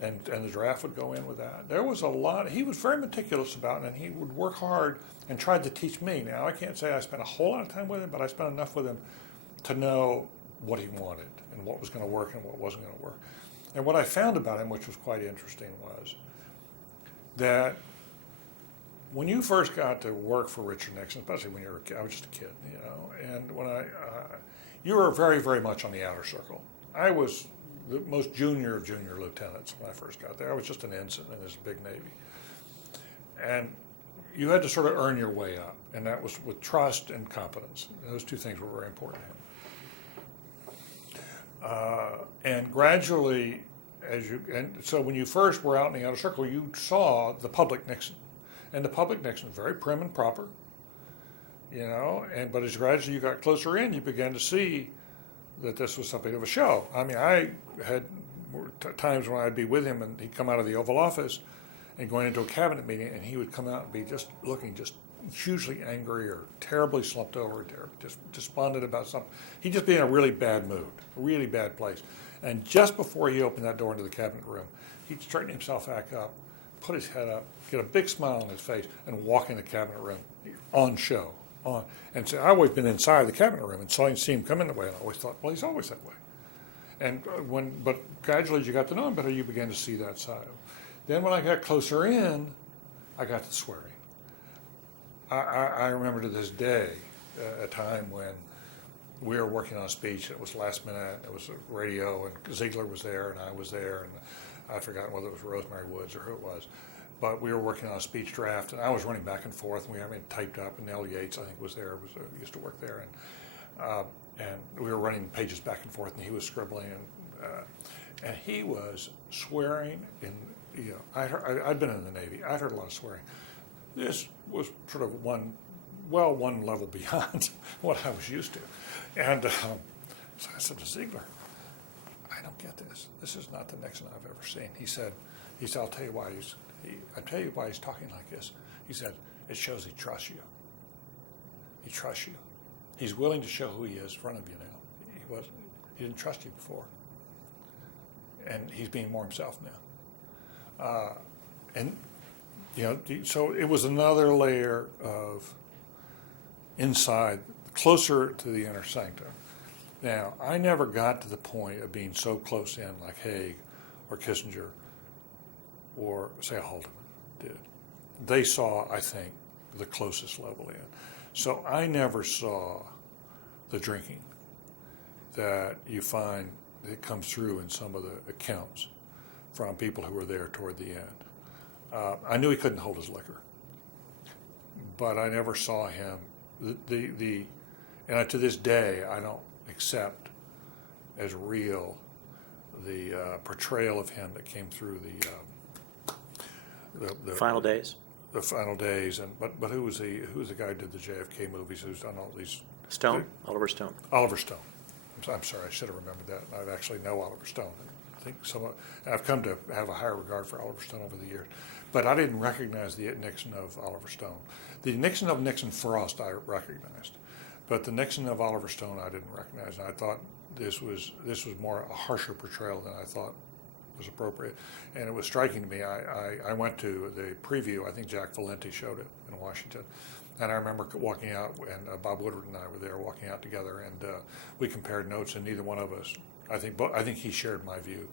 And the draft would go in with that. There was a lot. He was very meticulous about it, and he would work hard and tried to teach me. Now, I can't say I spent a whole lot of time with him, but I spent enough with him to know what he wanted and what was going to work and what wasn't going to work. And what I found about him, which was quite interesting, was that when you first got to work for Richard Nixon, especially when you were a kid, I was just a kid, you know, and when you were very, very much on the outer circle. I was the most junior of junior lieutenants when I first got there. I was just an ensign in this big Navy. And you had to sort of earn your way up, and that was with trust and competence. Those two things were very important to him. And gradually, so when you first were out in the outer circle, you saw the public Nixon. And the public Nixon was very prim and proper, you know, but as gradually you got closer in, you began to see that this was something of a show. I mean, I had times when I'd be with him and he'd come out of the Oval Office and going into a cabinet meeting, and he would come out and be just looking just hugely angry or terribly slumped over, just despondent about something. He'd just be in a really bad mood, a really bad place. And just before he opened that door into the cabinet room, he'd straighten himself back up, put his head up, get a big smile on his face, and walk in the cabinet room on show. And so I've always been inside the cabinet room and see him come in the way, and I always thought, well, he's always that way. And but gradually as you got to know him better, you began to see that side. Then when I got closer in, I got to swearing. I remember to this day a time when we were working on a speech, and it was last minute, it was a radio, and Ziegler was there, and I was there, and I'd forgotten whether it was Rosemary Woods or who it was. But we were working on a speech draft, and I was running back and forth, and we had it typed up, and Nell Yates, I think, was there, used to work there, and we were running pages back and forth, and he was scribbling, And he was swearing I'd been in the Navy. I'd heard a lot of swearing. This was sort of one level beyond what I was used to. And so I said to Ziegler, I don't get this. This is not the Nixon I've ever seen. He said, I'll tell you why he's talking like this. He said, it shows he trusts you. He trusts you. He's willing to show who he is in front of you now. He didn't trust you before. And he's being more himself now. So it was another layer of inside, closer to the inner sanctum. Now, I never got to the point of being so close in like Haig or Kissinger or, say, Haldeman did. They saw, I think, the closest level in. So I never saw the drinking that you find that comes through in some of the accounts from people who were there toward the end. I knew he couldn't hold his liquor, but I never saw him. And to this day, I don't accept as real the portrayal of him that came through the Final days? The final days, but who was the guy who did the JFK movies? Who's done all these? Stone? Oliver Stone. Oliver Stone. I'm sorry, I should have remembered that. I actually know Oliver Stone. I think I've come to have a higher regard for Oliver Stone over the years, but I didn't recognize the Nixon of Oliver Stone. The Nixon of Nixon Frost I recognized, but the Nixon of Oliver Stone I didn't recognize, and I thought this was more a harsher portrayal than I thought was appropriate. And it was striking to me. I went to the preview. I think Jack Valenti showed it in Washington. And I remember walking out, and Bob Woodward and I were there walking out together, and we compared notes, and neither one of us, I think he shared my view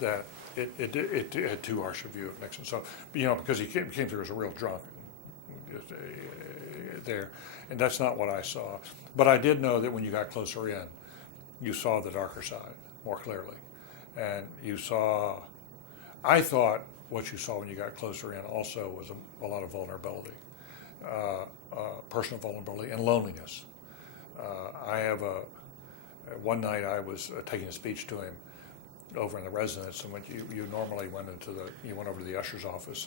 that it had too harsh a view of Nixon. So, because he came through as a real drunk there, and that's not what I saw. But I did know that when you got closer in, you saw the darker side more clearly. And I thought what you saw when you got closer in also was a lot of vulnerability. Personal vulnerability and loneliness. One night I was taking a speech to him over in the residence, and when you normally went over to the usher's office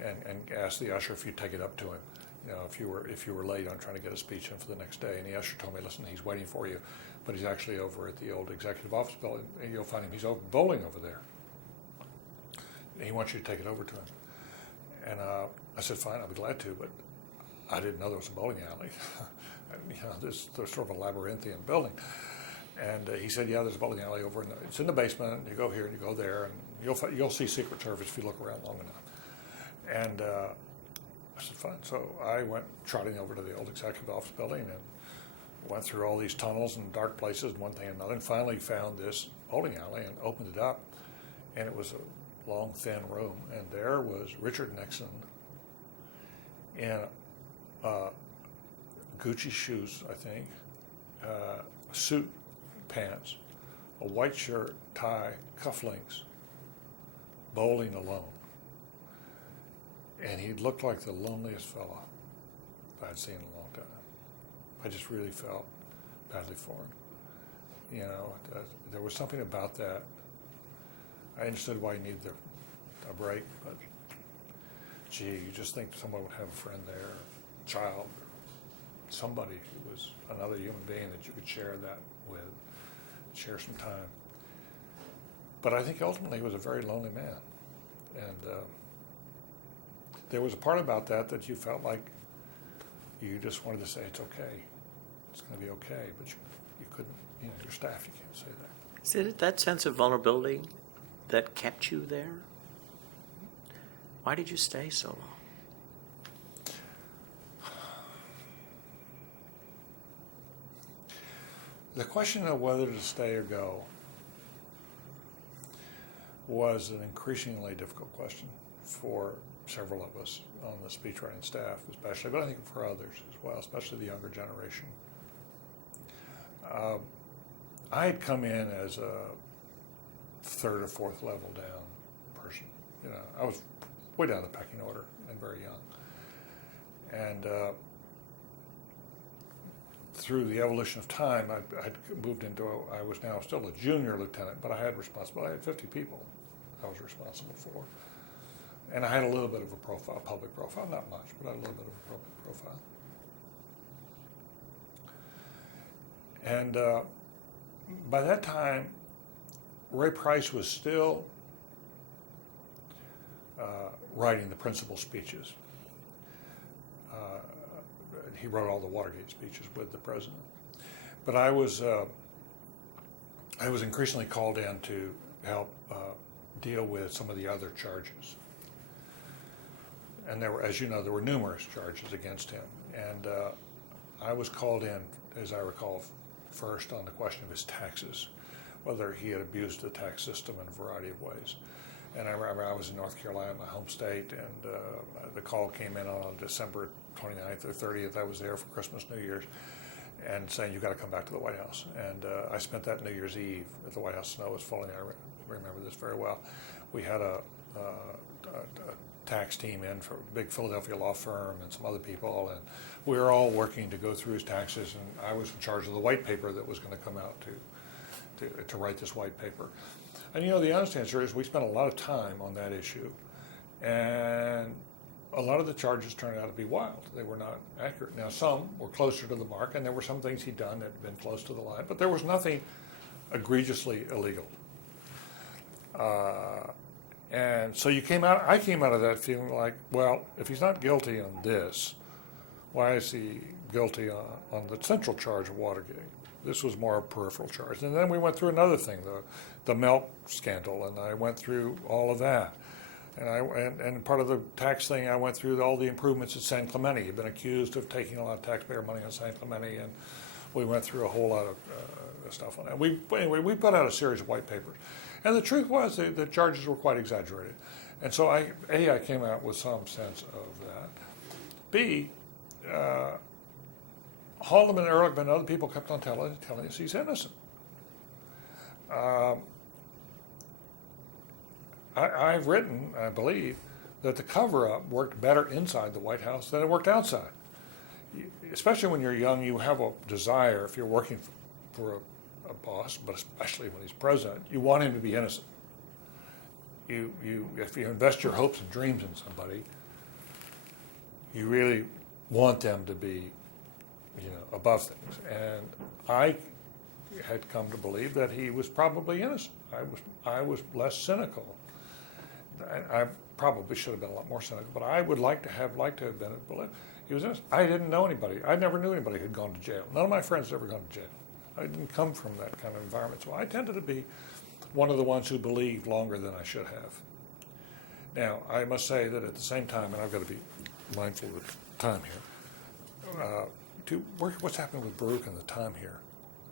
and asked the usher if you'd take it up to him, if you were late on trying to get a speech in for the next day. And the usher told me, listen, he's waiting for you, but he's actually over at the old executive office building, and you'll find him. He's over bowling over there. And he wants you to take it over to him. And I said, fine, I'll be glad to, but I didn't know there was a bowling alley. There's sort of a labyrinthian building. And he said, yeah, there's a bowling alley over it's in the basement, and you go here and you go there, and you'll see Secret Service if you look around long enough. And I said, fine. So I went trotting over to the old executive office building and went through all these tunnels and dark places and one thing and another, and finally found this bowling alley and opened it up, and it was a long, thin room, and there was Richard Nixon in Gucci shoes, I think, suit pants, a white shirt, tie, cufflinks, bowling alone. And he looked like the loneliest fella I'd seen in a long time. I just really felt badly for him. There was something about that. I understood why he needed a break, but gee, you just think someone would have a friend there, a child, somebody who was another human being that you could share that with, share some time. But I think ultimately he was a very lonely man. And there was a part about that you felt like you just wanted to say, it's okay. It's going to be okay. But you couldn't, your staff, you can't say that. Is it that sense of vulnerability that kept you there? Why did you stay so long? The question of whether to stay or go was an increasingly difficult question for several of us on the speechwriting staff, especially, but I think for others as well, especially the younger generation. I had come in as a third or fourth level down person. I was way down the pecking order and very young. And through the evolution of time, I'd moved into, I was now still a junior lieutenant, but I had responsibility. I had 50 people I was responsible for. And I had a little bit of a profile, public profile, not much, but I had a little bit of a public profile. And by that time, Ray Price was still writing the principal speeches. He wrote all the Watergate speeches with the president. But I was increasingly called in to help deal with some of the other charges. And there were, as you know, there were numerous charges against him. And I was called in, as I recall, first on the question of his taxes, whether he had abused the tax system in a variety of ways. And I remember I was in North Carolina, my home state, and the call came in on December 29th or 30th. I was there for Christmas, New Year's, and saying, you've got to come back to the White House. And I spent that New Year's Eve at the White House. Snow was falling. I remember this very well. We had a tax team in for a big Philadelphia law firm and some other people, and we were all working to go through his taxes, and I was in charge of the white paper that was going to come out to write this white paper. And you know, the honest answer is we spent a lot of time on that issue, and a lot of the charges turned out to be wild. They were not accurate. Now, some were closer to the mark, and there were some things he'd done that had been close to the line, but there was nothing egregiously illegal. And so I came out of that feeling like, well, if he's not guilty on this, why is he guilty on the central charge of Watergate? This was more a peripheral charge. And then we went through another thing, the milk scandal, and I went through all of that. And part of the tax thing, I went through all the improvements at San Clemente. He'd been accused of taking a lot of taxpayer money on San Clemente, and we went through a whole lot of stuff on that. We put out a series of white papers. And the truth was the charges were quite exaggerated. And so I came out with some sense of that. B, Haldeman and Ehrlichman and other people kept on telling us he's innocent. I've written, I believe, that the cover-up worked better inside the White House than it worked outside. Especially when you're young, you have a desire, if you're working for a boss, but especially when he's president, you want him to be innocent. If you invest your hopes and dreams in somebody, you really want them to be, above things. And I had come to believe that he was probably innocent. I was less cynical. I probably should have been a lot more cynical, but I would like to have been believed he was innocent. I didn't know anybody. I never knew anybody who'd gone to jail. None of my friends had ever gone to jail. I didn't come from that kind of environment, so I tended to be one of the ones who believed longer than I should have. Now, I must say that at the same time, and I've got to be mindful of the time here, what's happening with Baruch and the time here?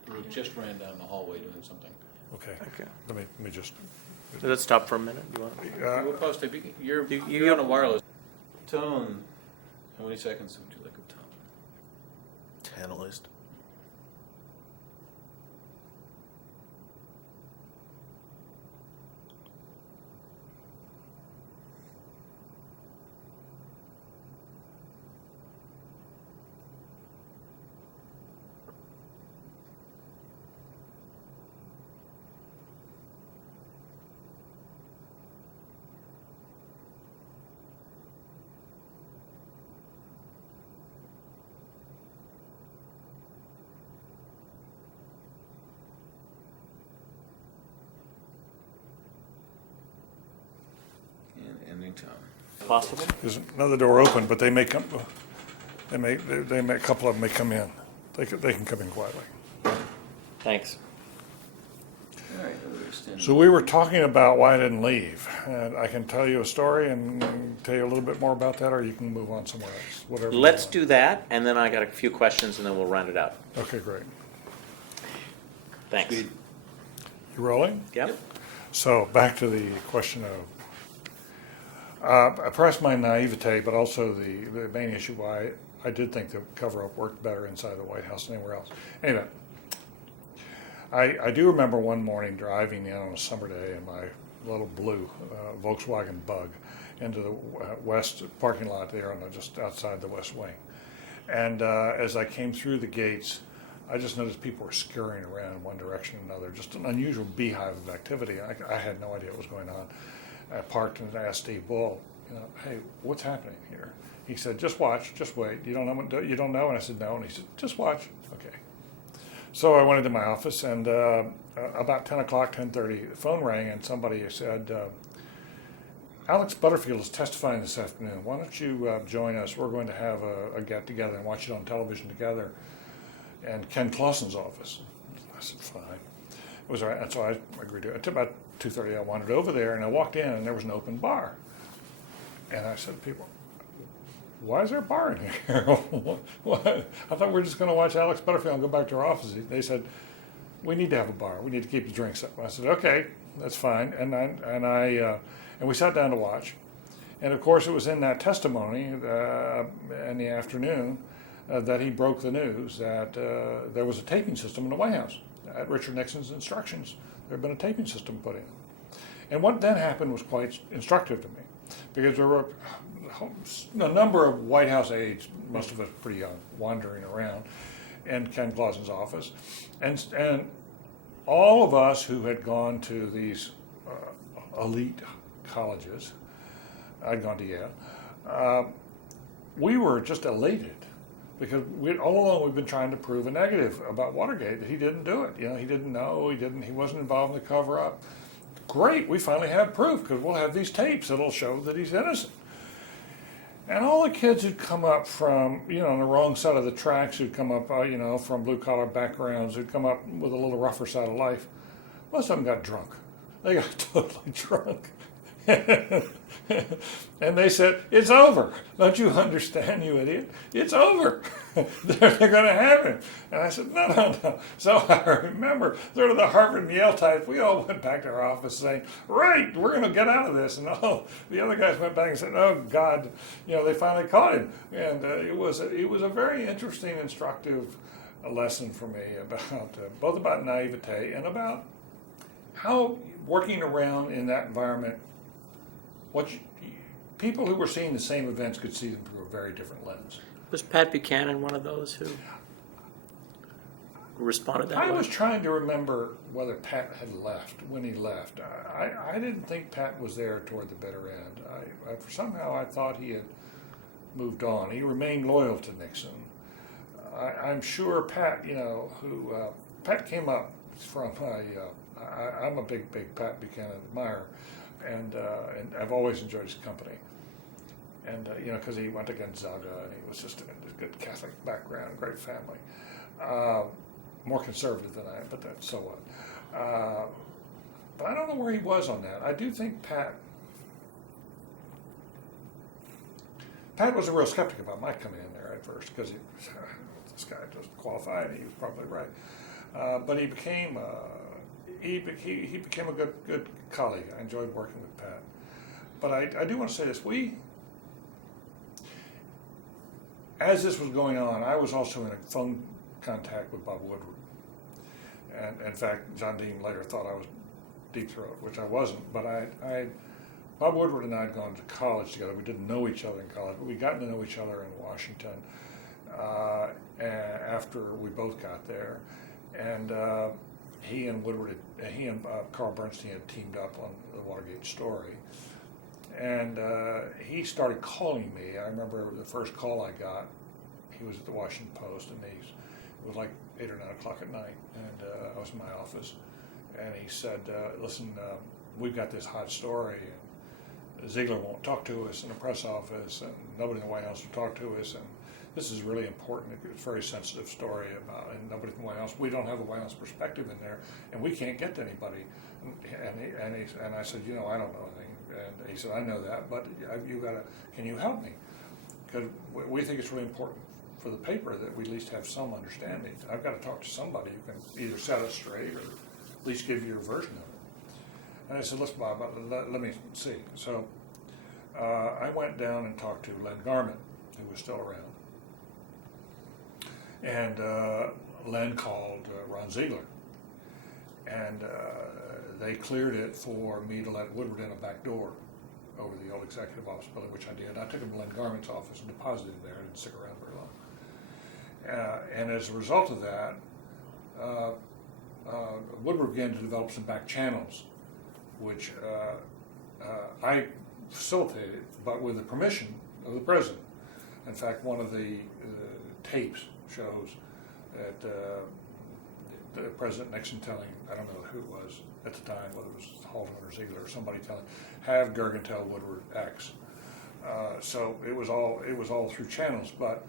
Baruch just ran down the hallway doing something. Okay. Okay. Let me just. Let's stop for a minute. You want? We'll post it. You're on a wireless. Tone. How many seconds would you like of tone? 10 at least. Ending tone. Possible? There's another door open, but they may come. A couple of them may come in. They can come in quietly. Thanks. All right, we'll extend. So we were talking about why I didn't leave, and I can tell you a story and tell you a little bit more about that, or you can move on somewhere else. Whatever. Let's do that, and then I got a few questions, and then we'll round it out. Okay, great. Thanks. Speed. You rolling? Yep. So back to the question of perhaps my naivete, but also the main issue why I did think the cover-up worked better inside the White House than anywhere else. Anyway, I do remember one morning driving in on a summer day in my little blue Volkswagen Bug into the west parking lot there, just outside the West Wing. And as I came through the gates, I just noticed people were scurrying around in one direction or another, just an unusual beehive of activity. I had no idea what was going on. I parked and asked Steve Bull, hey, what's happening here? He said, just watch, just wait. You don't know? And I said, no. And he said, just watch. Okay. So I went into my office, and about 10 o'clock, 10:30, the phone rang, and somebody said, Alex Butterfield is testifying this afternoon. Why don't you join us? We're going to have a get-together and watch it on television together. And Ken Clausen's office. I said, fine. It was all right. And so I agreed to it. Until about 2:30, I wandered over there, and I walked in, and there was an open bar. And I said to people, why is there a bar in here? What? I thought we were just going to watch Alex Butterfield and go back to our office. They said, we need to have a bar. We need to keep the drinks up. I said, okay, that's fine. And we sat down to watch. And of course, it was in that testimony in the afternoon that he broke the news that there was a taping system in the White House. At Richard Nixon's instructions, there had been a taping system put in. And what then happened was quite instructive to me, because there were a number of White House aides, most of us pretty young, wandering around, in Ken Clausen's office. And all of us who had gone to these elite colleges, I'd gone to Yale, we were just elated. Because all along we've been trying to prove a negative about Watergate, that he didn't do it. He didn't know, he wasn't involved in the cover-up. Great, we finally have proof, because we'll have these tapes that'll show that he's innocent. And all the kids who'd come up from, on the wrong side of the tracks, who'd come up, from blue-collar backgrounds, who'd come up with a little rougher side of life, most of them got drunk. They got totally drunk. And they said, it's over. Don't you understand, you idiot? It's over. They're going to have him. And I said, no. So I remember sort of the Harvard and Yale type, we all went back to our office saying, right, we're going to get out of this. And all the other guys went back and said, oh, God, they finally caught him. And it was a very interesting, instructive lesson for me about both about naivete and about how working around in that environment, people who were seeing the same events could see them through a very different lens. Was Pat Buchanan one of those who responded that way? I was trying to remember whether Pat had left, when he left. I didn't think Pat was there toward the bitter end. Somehow I thought he had moved on. He remained loyal to Nixon. I'm sure Pat, Pat came up from I'm a big Pat Buchanan admirer. And I've always enjoyed his company. And, because he went to Gonzaga, and he was just a good Catholic background, great family. More conservative than I am, but that's so what. But I don't know where he was on that. I do think Pat was a real skeptic about my coming in there at first, because this guy doesn't qualify, and he was probably right. But he became he became a good colleague. I enjoyed working with Pat. But I do want to say this. As this was going on, I was also in a phone contact with Bob Woodward. And in fact, John Dean later thought I was Deep Throat, which I wasn't. But Bob Woodward and I had gone to college together. We didn't know each other in college, but we got to know each other in Washington after we both got there. And he and Carl Bernstein had teamed up on the Watergate story. And he started calling me. I remember the first call I got, he was at the Washington Post, and it was like 8 or 9 o'clock at night, and I was in my office. And he said, listen, we've got this hot story, and Ziegler won't talk to us in the press office, and nobody in the White House will talk to us, and this is really important. It's a very sensitive story and nobody in the White House. We don't have the White House perspective in there, and we can't get to anybody. And I said, I don't know anything. And he said, I know that, but can you help me? Because we think it's really important for the paper that we at least have some understanding. I've got to talk to somebody who can either set us straight or at least give you a version of it. And I said, listen, Bob, let me see. So I went down and talked to Len Garment, who was still around. And Len called Ron Ziegler. And they cleared it for me to let Woodward in a back door over the old executive office building, which I did. I took him to Len Garment's office and deposited him there. I didn't stick around very long. And as a result of that, Woodward began to develop some back channels, which I facilitated, but with the permission of the president. In fact, one of the tapes shows that President Nixon telling, I don't know who it was at the time, whether it was Haldeman or Ziegler or somebody telling, have Gergen tell Woodward X. So it was all through channels. But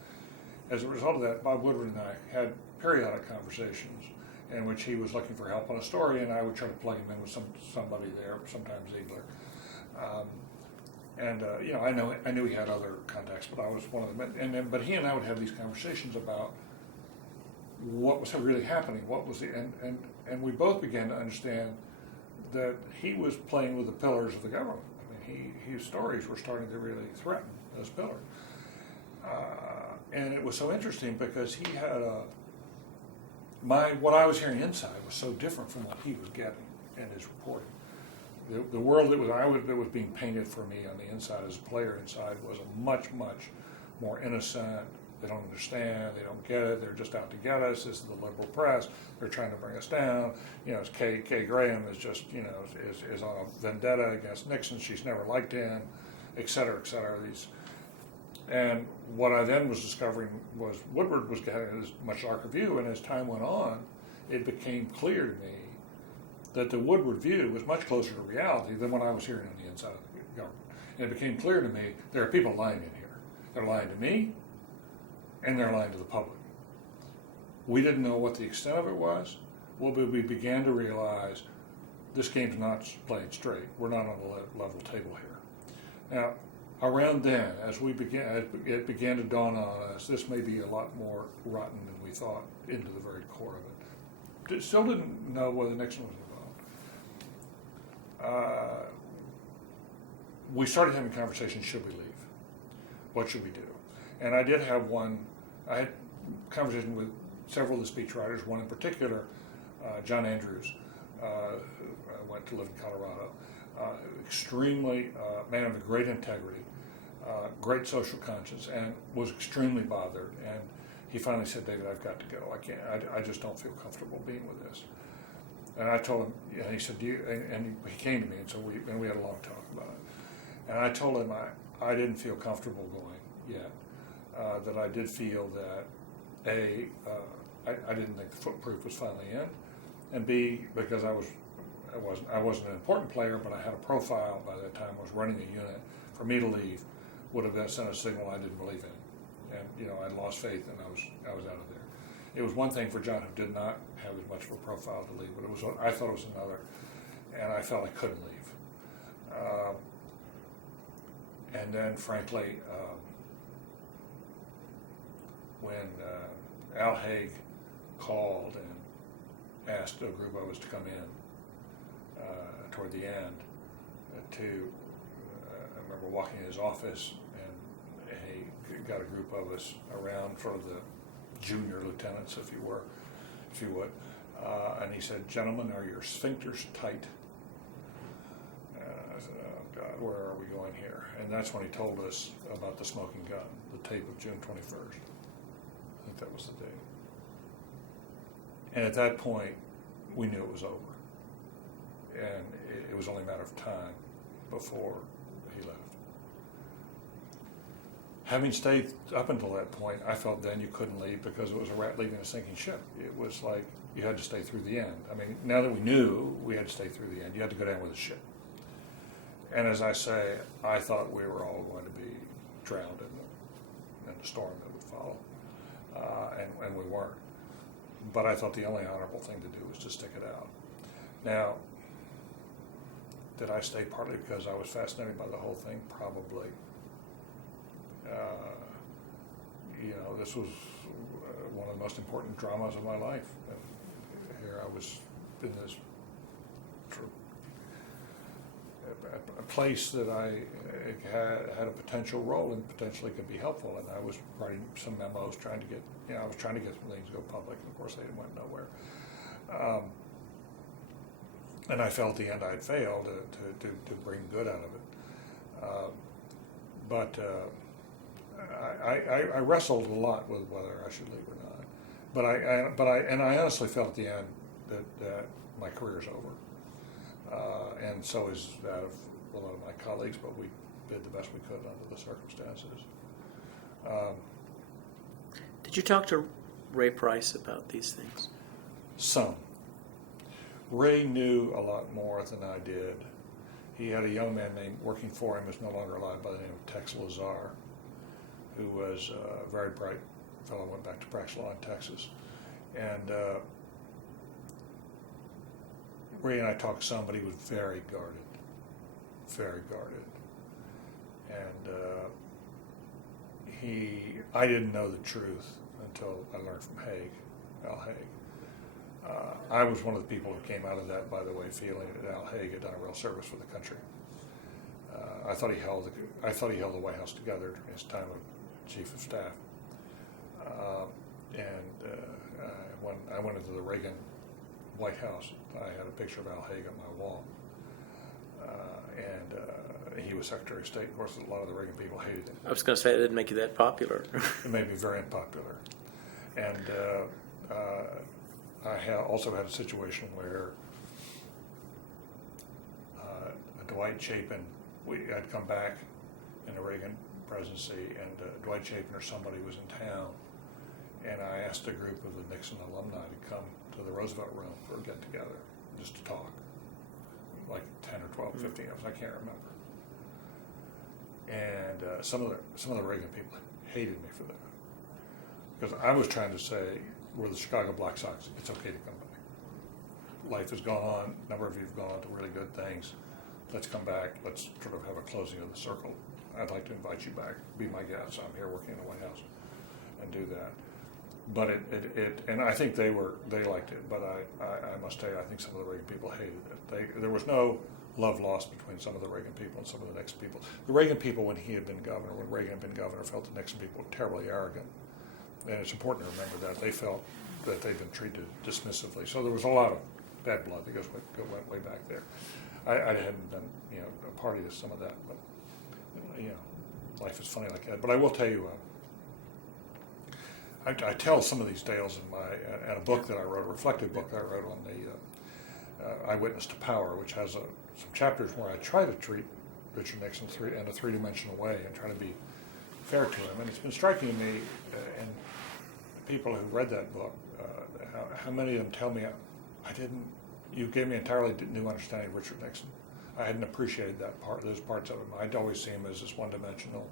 as a result of that, Bob Woodward and I had periodic conversations in which he was looking for help on a story, and I would try to plug him in with somebody there, sometimes Ziegler. I knew he had other contacts, but I was one of them. But he and I would have these conversations about what was really happening, and we both began to understand that he was playing with the pillars of the government. I mean, his stories were starting to really threaten those pillars. And it was so interesting because he had what I was hearing inside was so different from what he was getting in his reporting. The world that was being painted for me on the inside as a player inside was a much, much more innocent. They don't understand. They don't get it. They're just out to get us. This is the liberal press. They're trying to bring us down. Kay Graham is just, is on a vendetta against Nixon. She's never liked him, et cetera, et cetera. And what I then was discovering was Woodward was getting this much darker view, and as time went on, it became clear to me that the Woodward view was much closer to reality than what I was hearing on the inside of the government. And it became clear to me there are people lying in here. They're lying to me, and they're lying to the public. We didn't know what the extent of it was. Well, but we began to realize this game's not played straight. We're not on a level table here. Now, around then, as it began to dawn on us, this may be a lot more rotten than we thought into the very core of it. Still didn't know whether Nixon was involved. We started having conversations, should we leave? What should we do? And I did have I had conversation with several of the speechwriters, one in particular, John Andrews, went to live in Colorado. Extremely, man of great integrity, great social conscience, and was extremely bothered. And he finally said, David, I've got to go. I just don't feel comfortable being with this. And I told him, and he said, and he came to me, and so we had a long talk about it. And I told him I didn't feel comfortable going yet, that I did feel that, I didn't think the footproof was finally in, and B, because I wasn't an important player, but I had a profile by the time I was running a unit. For me to leave would have been sent a signal I didn't believe in, and I lost faith, and I was out of there. It was one thing for John, who did not have as much of a profile to leave, but I thought it was another, and I felt I couldn't leave. And then, frankly, when Al Haig called and asked a group of us to come in toward the end I remember walking in his office, and he got a group of us around, sort of the junior lieutenants, if you would, and he said, "Gentlemen, are your sphincters tight?" And I said, "Oh God, where are we going here?" And that's when he told us about the smoking gun, the tape of June 21st. I think that was the date. And at that point, we knew it was over. And it was only a matter of time before he left. Having stayed up until that point, I felt then you couldn't leave because it was a rat leaving a sinking ship. It was like you had to stay through the end. I mean, now that we knew, we had to stay through the end. You had to go down with the ship. And as I say, I thought we were all going to be drowned in the storm that would follow. And we weren't. But I thought the only honorable thing to do was to stick it out. Now, did I stay partly because I was fascinated by the whole thing? Probably. This was one of the most important dramas of my life. And here I was in this sort of a place that I had a potential role and potentially could be helpful. And I was writing some memos, trying to get some things to go public. And of course, they went nowhere. And I felt at the end I had failed to bring good out of it. I wrestled a lot with whether I should leave or not. but I honestly felt at the end that my career's over, and so is that of a lot of my colleagues. But we did the best we could under the circumstances. Did you talk to Ray Price about these things? Some. Ray knew a lot more than I did. He had a young man working for him who's no longer alive by the name of Tex Lazar, who was a very bright fellow, went back to practice law in Texas. And Ray and I talked some, but he was very guarded. Very guarded. And I didn't know the truth until I learned from Al Haig. I was one of the people who came out of that, by the way, feeling that Al Haig had done a real service for the country. I thought he held the White House together during his time of Chief of Staff. When I went into the Reagan White House, I had a picture of Al Haig on my wall. He was Secretary of State. Of course, a lot of the Reagan people hated him. I was going to say, it didn't make you that popular. It made me very unpopular. And I also had a situation where Dwight Chapin, I'd come back in the Reagan presidency, and Dwight Chapin or somebody was in town, and I asked a group of the Nixon alumni to come to the Roosevelt Room for a get-together, just to talk, like 10 or 12, 15 of us, I can't remember. And some of the Reagan people hated me for that, because I was trying to say, we're the Chicago Black Sox, it's okay to come back. Life has gone on, a number of you have gone on to really good things. Let's come back, let's sort of have a closing of the circle. I'd like to invite you back, be my guest. I'm here working in the White House, and do that. But and I think they liked it, but I must tell you, I think some of the Reagan people hated it. There was no love lost between some of the Reagan people and some of the Nixon people. The Reagan people, when Reagan had been governor, felt the Nixon people were terribly arrogant. And it's important to remember that. They felt that they'd been treated dismissively. So there was a lot of bad blood that went way back there. I hadn't been, a party to some of that, but, life is funny like that. But I will tell you, I tell some of these tales in a book that I wrote, a reflective book I wrote on the Eyewitness to Power, which has some chapters where I try to treat Richard Nixon in a three-dimensional way and try to be fair to him. And it's been striking to me, and people who read that book, how many of them tell me, you gave me an entirely new understanding of Richard Nixon. I hadn't appreciated those parts of him. I'd always see him as this one-dimensional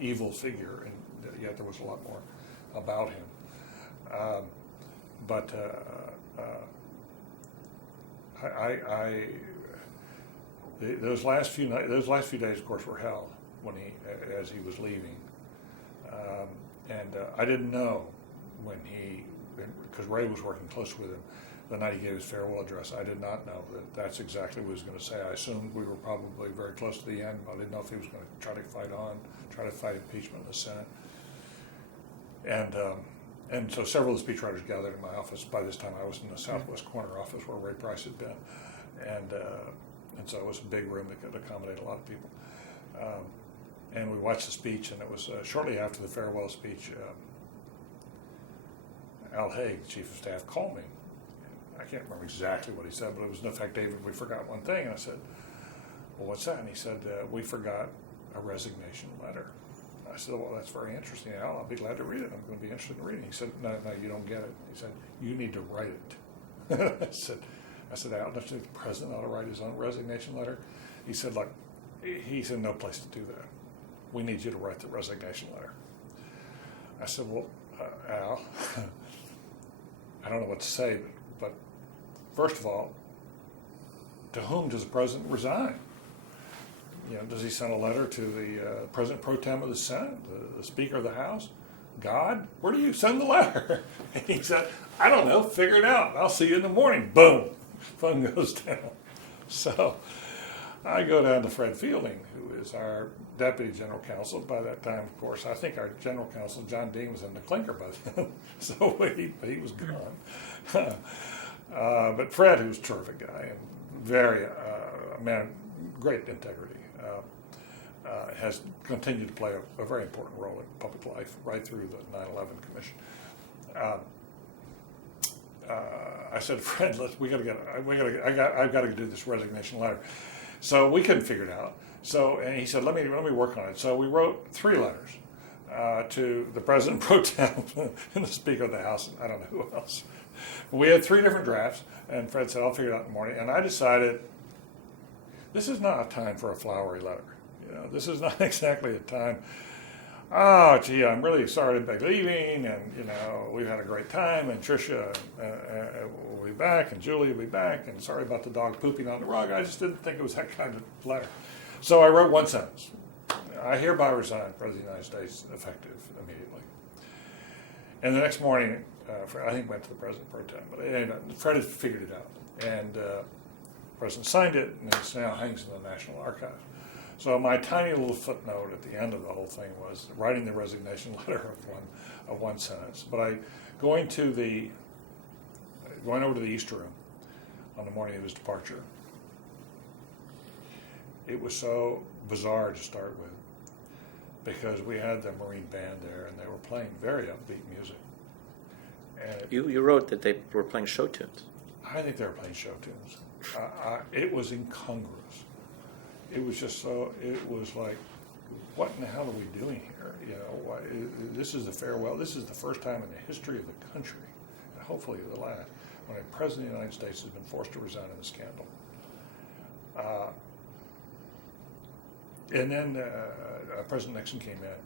evil figure, and yet there was a lot more about him. Those last few days, of course, were hell as he was leaving, and I didn't know because Ray was working close with him. The night he gave his farewell address, I did not know that that's exactly what he was going to say. I assumed we were probably very close to the end, but I didn't know if he was going to try to fight impeachment in the Senate. And so several of the speechwriters gathered in my office. By this time, I was in the southwest corner office where Ray Price had been, and so it was a big room that could accommodate a lot of people. And we watched the speech, and it was shortly after the farewell speech. Al Haig, Chief of Staff, called me. I can't remember exactly what he said, but it was in effect, David, we forgot one thing. And I said, well, what's that? And he said, we forgot a resignation letter. I said, well, that's very interesting, Al. I'll be glad to read it. I'm going to be interested in reading it. He said, no, you don't get it. He said, you need to write it. I said, Al, don't you think the president ought to write his own resignation letter? He said, look, he's in no place to do that. We need you to write the resignation letter. I said, well, Al, I don't know what to say, but first of all, to whom does the president resign? Does he send a letter to the president pro tem of the Senate, the Speaker of the House? God, where do you send the letter? And he said, I don't know, figure it out. I'll see you in the morning. Boom, phone goes down. So I go down to Fred Fielding, who is our deputy general counsel. By that time, of course, I think our general counsel, John Dean, was in the clinker by then, so he was gone. But Fred, who's a terrific guy and very, great integrity, has continued to play a very important role in public life right through the 9/11 Commission. I said, Fred, I've got to do this resignation letter. So we couldn't figure it out. So, and he said, let me work on it. So we wrote 3 letters to the President pro tem and the Speaker of the House, and I don't know who else. We had 3 different drafts, and Fred said, I'll figure it out in the morning. And I decided, this is not a time for a flowery letter. This is not exactly a time, oh, gee, I'm really sorry to be leaving, and, we've had a great time, and Tricia will be back, and Julie will be back, and sorry about the dog pooping on the rug. I just didn't think it was that kind of letter. So I wrote 1 sentence. I hereby resign, President of the United States, effective immediately. And the next morning, I think went to the President pro tem, but Fred had figured it out. And the President signed it, and it now hangs in the National Archives. So my tiny little footnote at the end of the whole thing was writing the resignation letter of one sentence. But going over to the East Room on the morning of his departure, it was so bizarre to start with, because we had the Marine band there, and they were playing very upbeat music. And You wrote that they were playing show tunes. I think they were playing show tunes. It was incongruous. It was just so, it was like, what in the hell are we doing here? This is the farewell. This is the first time in the history of the country, and hopefully the last, when a President of the United States has been forced to resign in a scandal. And then President Nixon came in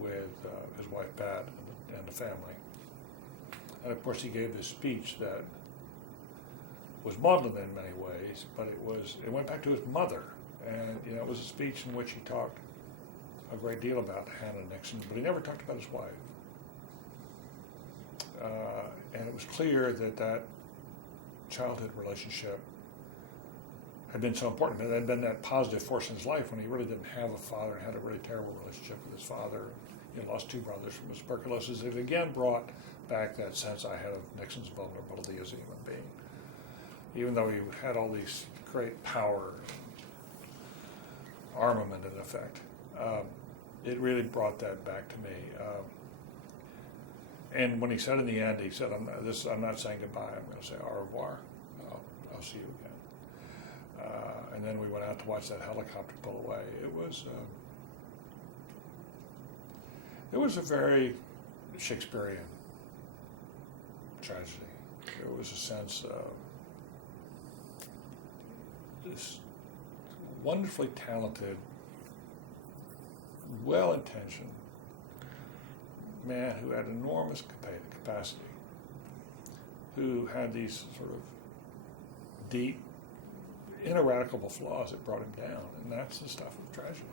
with his wife Pat and the family. And of course he gave this speech that was maudlin in many ways, but it went back to his mother. And it was a speech in which he talked a great deal about Hannah Nixon, but he never talked about his wife. And it was clear that childhood relationship had been so important. But it had been that positive force in his life when he really didn't have a father and had a really terrible relationship with his father. He lost 2 brothers from tuberculosis. It again brought back that sense I had of Nixon's vulnerability as a human being. Even though he had all these great power, armament in effect, it really brought that back to me. And when he said in the end, he said, I'm not saying goodbye, I'm going to say au revoir. I'll see you again. And then we went out to watch that helicopter pull away. It was a very Shakespearean tragedy. There was a sense of this wonderfully talented, well-intentioned man who had enormous capacity, who had these sort of deep, ineradicable flaws that brought him down, and that's the stuff of tragedy.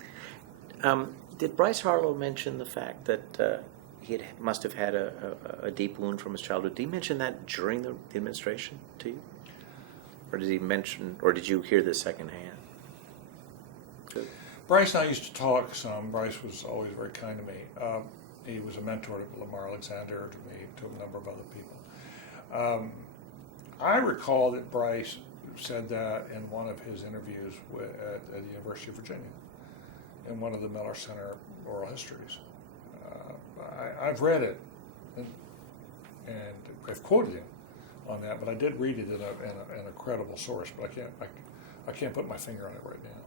Did Bryce Harlow mention the fact that he must have had a deep wound from his childhood? Did he mention that during the administration to you? Or did he mention, or did you hear this secondhand? Bryce and I used to talk some. Bryce was always very kind to me. He was a mentor to Lamar Alexander, to me, to a number of other people. I recall that Bryce said that in one of his interviews at the University of Virginia, in one of the Miller Center oral histories. I've read it, and I've quoted him on that, but I did read it in a credible source, but I can't put my finger on it right now.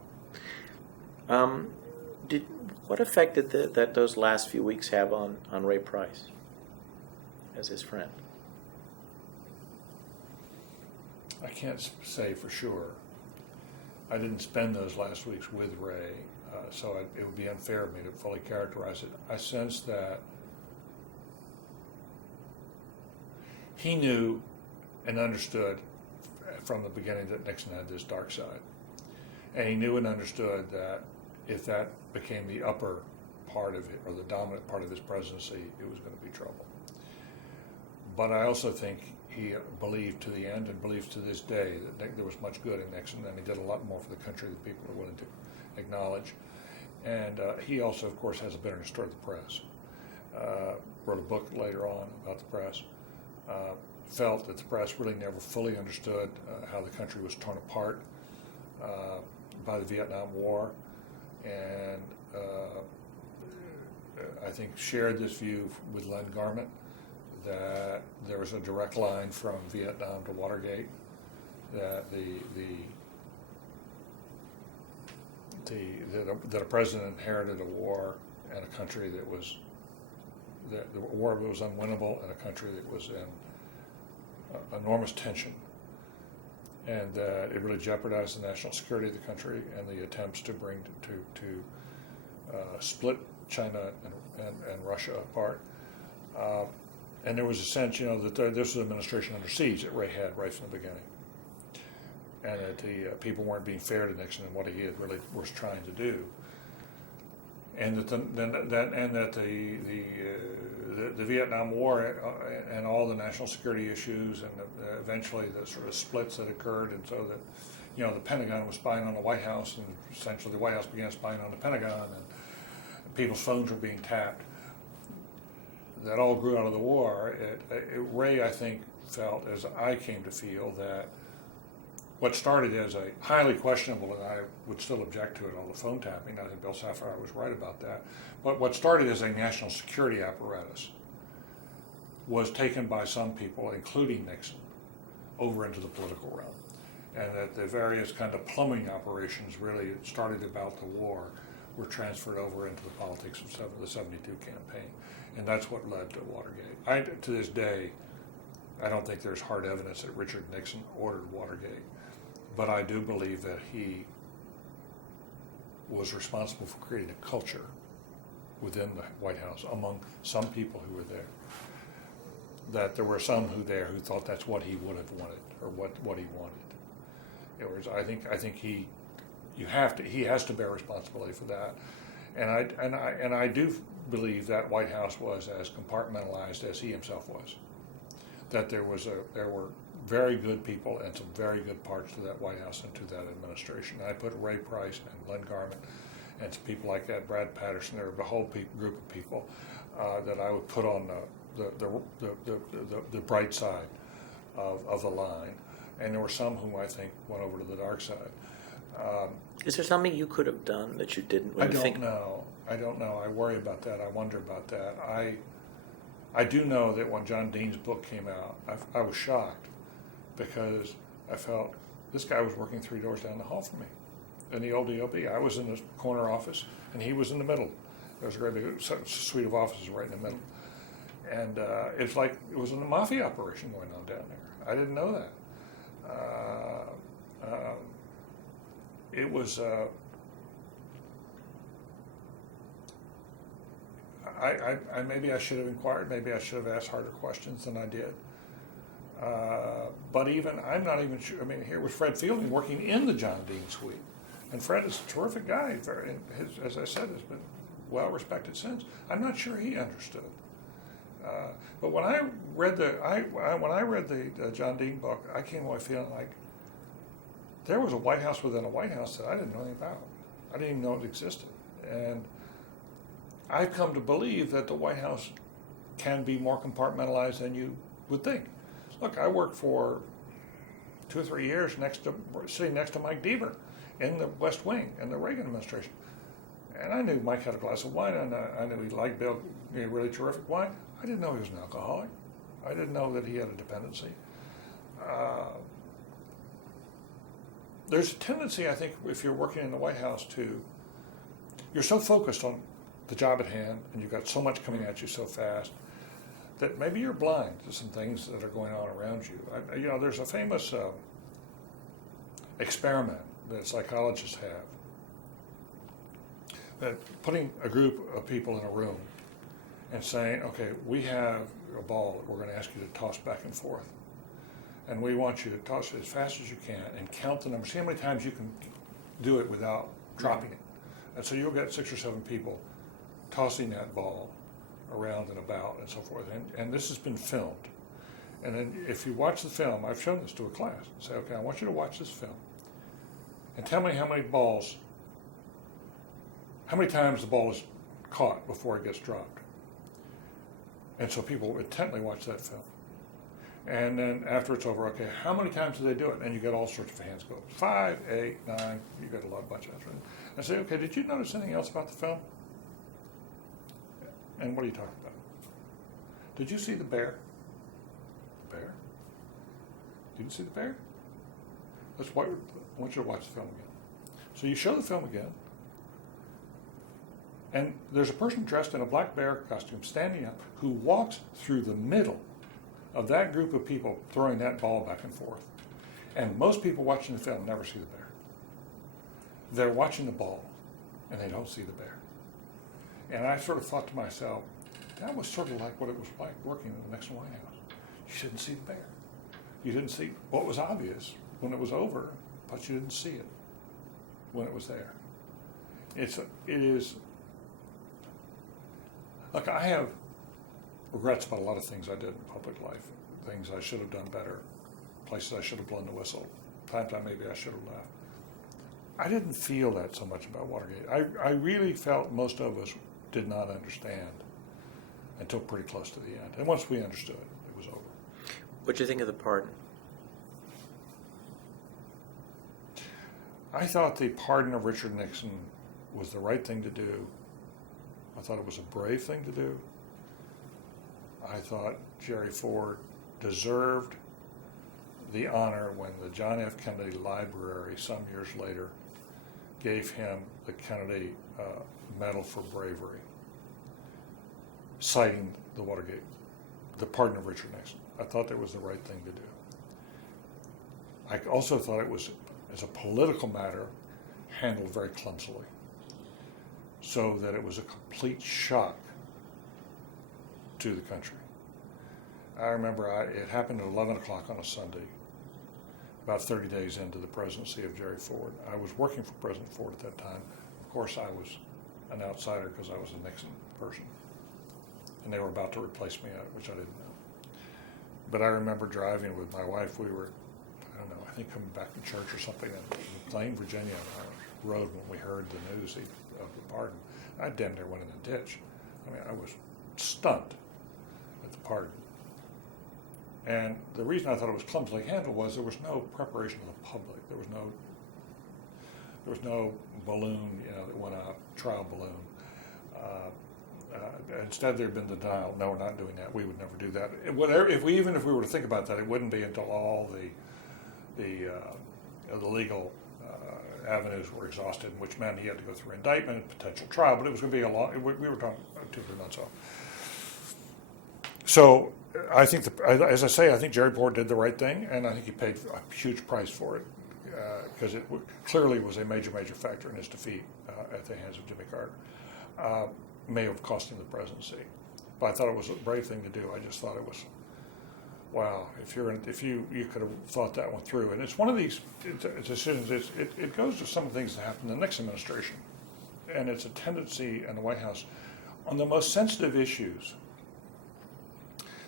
What effect did those last few weeks have on Ray Price as his friend? I can't say for sure. I didn't spend those last weeks with Ray, so it would be unfair of me to fully characterize it. I sense that he knew and understood from the beginning that Nixon had this dark side. And he knew and understood that if that became the upper part of it, or the dominant part of his presidency, it was going to be trouble. But I also think he believed to the end, and believes to this day, that there was much good in Nixon, and he did a lot more for the country than people are willing to acknowledge. And he also, of course, has a bitterness toward the press. Wrote a book later on about the press. Felt that the press really never fully understood how the country was torn apart by the Vietnam War, and I think shared this view with Len Garment, that there was a direct line from Vietnam to Watergate, that that a president inherited a war in a country that the war was unwinnable in a country that was in enormous tension, and that it really jeopardized the national security of the country, and the attempts to bring to split China and Russia apart. And there was a sense, that this was an administration under siege that Ray had right from the beginning, and that the people weren't being fair to Nixon and what he had really was trying to do, and that the Vietnam War and all the national security issues and eventually the sort of splits that occurred, and so that the Pentagon was spying on the White House, and essentially the White House began spying on the Pentagon, and people's phones were being tapped. That all grew out of the war. Ray, I think, felt, as I came to feel, that what started as a highly questionable, and I would still object to it, all the phone tapping, I think Bill Sapphire was right about that, but what started as a national security apparatus was taken by some people, including Nixon, over into the political realm. And that the various kind of plumbing operations really started about the war were transferred over into the politics of the 72 campaign. And that's what led to Watergate. To this day, I don't think there's hard evidence that Richard Nixon ordered Watergate, but I do believe that he was responsible for creating a culture within the White House among some people who were there. That there were some who thought that's what he would have wanted, or what he wanted. In other words, I think he has to bear responsibility for that, and I do believe that White House was as compartmentalized as he himself was. That there were very good people and some very good parts to that White House and to that administration. And I put Ray Price and Len Garment and some people like that, Brad Patterson, there were a whole group of people that I would put on the bright side of the line, and there were some whom I think went over to the dark side. Is there something you could have done that you didn't? I don't know. I worry about that. I wonder about that. I do know that when John Dean's book came out, I was shocked, because I felt this guy was working 3 doors down the hall from me in the old DOB. I was in the corner office, and he was in the middle. There was a great big suite of offices right in the middle. And it's like it was a mafia operation going on down there. I didn't know that. It was... maybe I should have inquired. Maybe I should have asked harder questions than I did. But I'm not even sure. I mean, here was Fred Fielding working in the John Dean suite, and Fred is a terrific guy. As I said, has been well respected since. I'm not sure he understood. But when I read the John Dean book, I came away feeling like there was a White House within a White House that I didn't know anything about. I didn't even know it existed, and I've come to believe that the White House can be more compartmentalized than you would think. Look, I worked for 2 or 3 years sitting next to Mike Deaver in the West Wing in the Reagan administration. And I knew Mike had a glass of wine, and I knew he liked Bill, really terrific wine. I didn't know he was an alcoholic. I didn't know that he had a dependency. There's a tendency, I think, if you're working in the White House, you're so focused on the job at hand, and you've got so much coming at you so fast, that maybe you're blind to some things that are going on around you. There's a famous experiment that psychologists have, that putting a group of people in a room and saying, okay, we have a ball that we're going to ask you to toss back and forth. And we want you to toss it as fast as you can and count the numbers. See how many times you can do it without dropping it. And so you'll get 6 or 7 people tossing that ball around and about and so forth. And this has been filmed. And then if you watch the film, I've shown this to a class, say, okay, I want you to watch this film and tell me how many times the ball is caught before it gets dropped. And so people intently watch that film. And then after it's over, okay, how many times do they do it? And you get all sorts of hands go, 5, 8, 9, you get a bunch of that. And say, okay, did you notice anything else about the film? And what are you talking about? Did you see the bear? You didn't see the bear? I want you to watch the film again. So you show the film again, and there's a person dressed in a black bear costume standing up who walks through the middle of that group of people throwing that ball back and forth. And most people watching the film never see the bear. They're watching the ball, and they don't see the bear. And I sort of thought to myself, that was sort of like what it was like working in the Nixon White House. You didn't see the bear. You didn't see what was obvious when it was over, but you didn't see it when it was there. It is. Look, I have regrets about a lot of things I did in public life, things I should have done better, places I should have blown the whistle, times maybe I should have left. I didn't feel that so much about Watergate. I really felt most of us did not understand until pretty close to the end. And once we understood, it was over. What do you think of the pardon? I thought the pardon of Richard Nixon was the right thing to do. I thought it was a brave thing to do. I thought Jerry Ford deserved the honor when the John F. Kennedy Library some years later gave him the Kennedy Medal for Bravery, citing the Watergate, the pardon of Richard Nixon. I thought that was the right thing to do. I also thought it was, as a political matter, handled very clumsily, so that it was a complete shock to the country. I remember it happened at 11 o'clock on a Sunday, about 30 days into the presidency of Jerry Ford. I was working for President Ford at that time. Of course, I was an outsider because I was a Nixon person, and they were about to replace me at it, which I didn't know. But I remember driving with my wife. We were, I don't know, I think coming back from church or something in McLean, Virginia, on our road when we heard the news of the pardon. I damn near went in the ditch. I mean, I was stunned at the pardon. And the reason I thought it was clumsily handled was there was no preparation of the public. There was no balloon, that went out, trial balloon. Instead, there had been the denial. No, we're not doing that. We would never do that. Even if we were to think about that, it wouldn't be until all the legal avenues were exhausted, which meant he had to go through indictment and potential trial. But it was going to be a long. We were talking 2-3 months off. So I think, as I say, I think Jerry Ford did the right thing, and I think he paid a huge price for it because it clearly was a major factor in his defeat at the hands of Jimmy Carter. May have cost him the presidency, but I thought it was a brave thing to do. I just thought it was, wow. If you could have thought that one through, and it's one of these decisions. It goes to some of the things that happened in the Nixon administration, and it's a tendency in the White House on the most sensitive issues.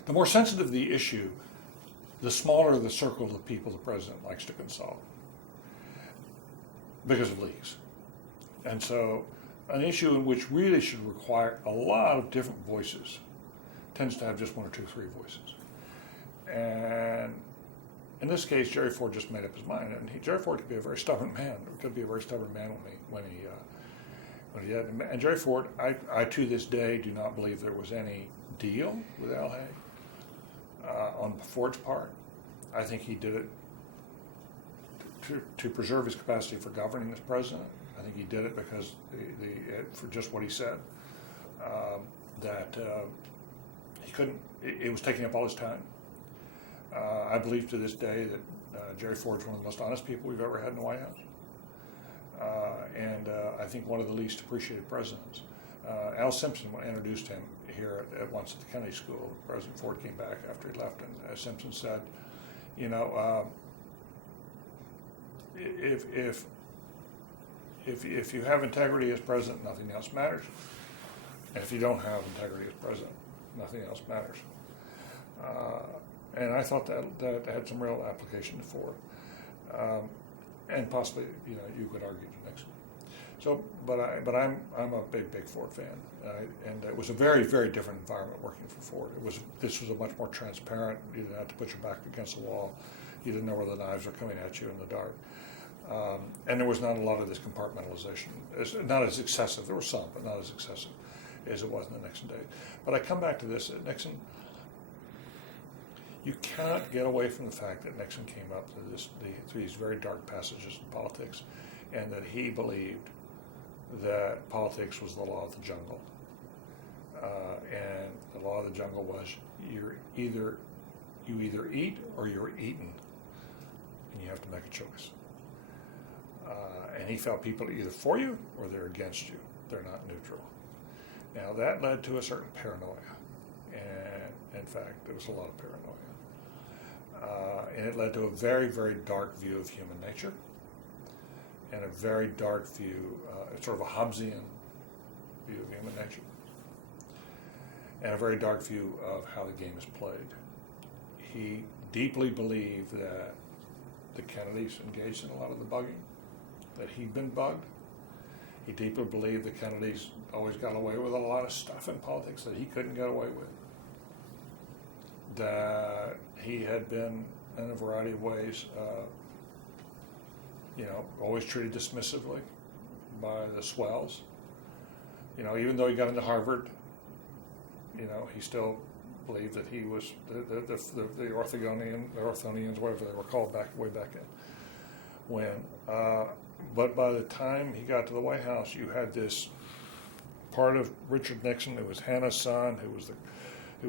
The more sensitive the issue, the smaller the circle of the people the president likes to consult because of leaks. And so an issue in which really should require a lot of different voices tends to have just 1 or 2, 3 voices. And in this case, Jerry Ford just made up his mind. And Jerry Ford could be a very stubborn man. Could be a very stubborn man when he did. And Jerry Ford, I to this day do not believe there was any deal with Al Haig on Ford's part. I think he did it to preserve his capacity for governing as president. I think he did it because for just what he said, that he couldn't. It was taking up all his time. I believe to this day that Jerry Ford's one of the most honest people we've ever had in the White House, and I think one of the least appreciated presidents. Al Simpson introduced him here at once at the Kennedy School. President Ford came back after he left, and as Simpson said, if you have integrity as president, nothing else matters. And if you don't have integrity as president, nothing else matters. And I thought that had some real application to Ford, and possibly you could argue to Nixon. So, but I'm a big Ford fan, and it was a very different environment working for Ford. This was a much more transparent. You didn't have to put your back against the wall. You didn't know where the knives were coming at you in the dark. And there was not a lot of this compartmentalization. It's not as excessive. There was some, but not as excessive as it was in the Nixon days. But I come back to this. Nixon, You cannot get away from the fact that Nixon came up to these very dark passages in politics, and that he believed that politics was the law of the jungle. And the law of the jungle was you either eat or you're eaten, and you have to make a choice. And he felt people are either for you or they're against you. They're not neutral. Now that led to a certain paranoia, and in fact there was a lot of paranoia. And it led to a very, very dark view of human nature, and a very dark view, sort of a Hobbesian view of human nature, and a very dark view of how the game is played. He deeply believed that the Kennedys engaged in a lot of the bugging, that he'd been bugged. He deeply believed the Kennedys always got away with a lot of stuff in politics that he couldn't get away with. That he had been, in a variety of ways, always treated dismissively by the swells. Even though he got into Harvard, he still believed that he was the Orthonians, whatever they were called way back when. But by the time he got to the White House, you had this part of Richard Nixon who was Hannah's son, who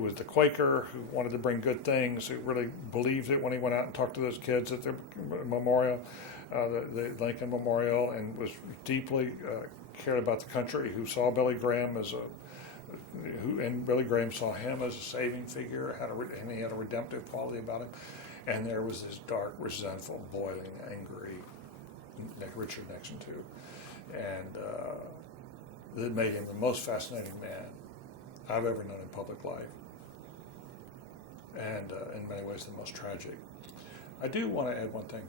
was the Quaker, who wanted to bring good things, who really believed it when he went out and talked to those kids at their memorial, the Lincoln Memorial, and was deeply cared about the country, who saw Billy Graham and Billy Graham saw him as a saving figure, and he had a redemptive quality about him. And there was this dark, resentful, boiling, angry Richard Nixon too, and that made him the most fascinating man I've ever known in public life, and in many ways the most tragic. I do want to add one thing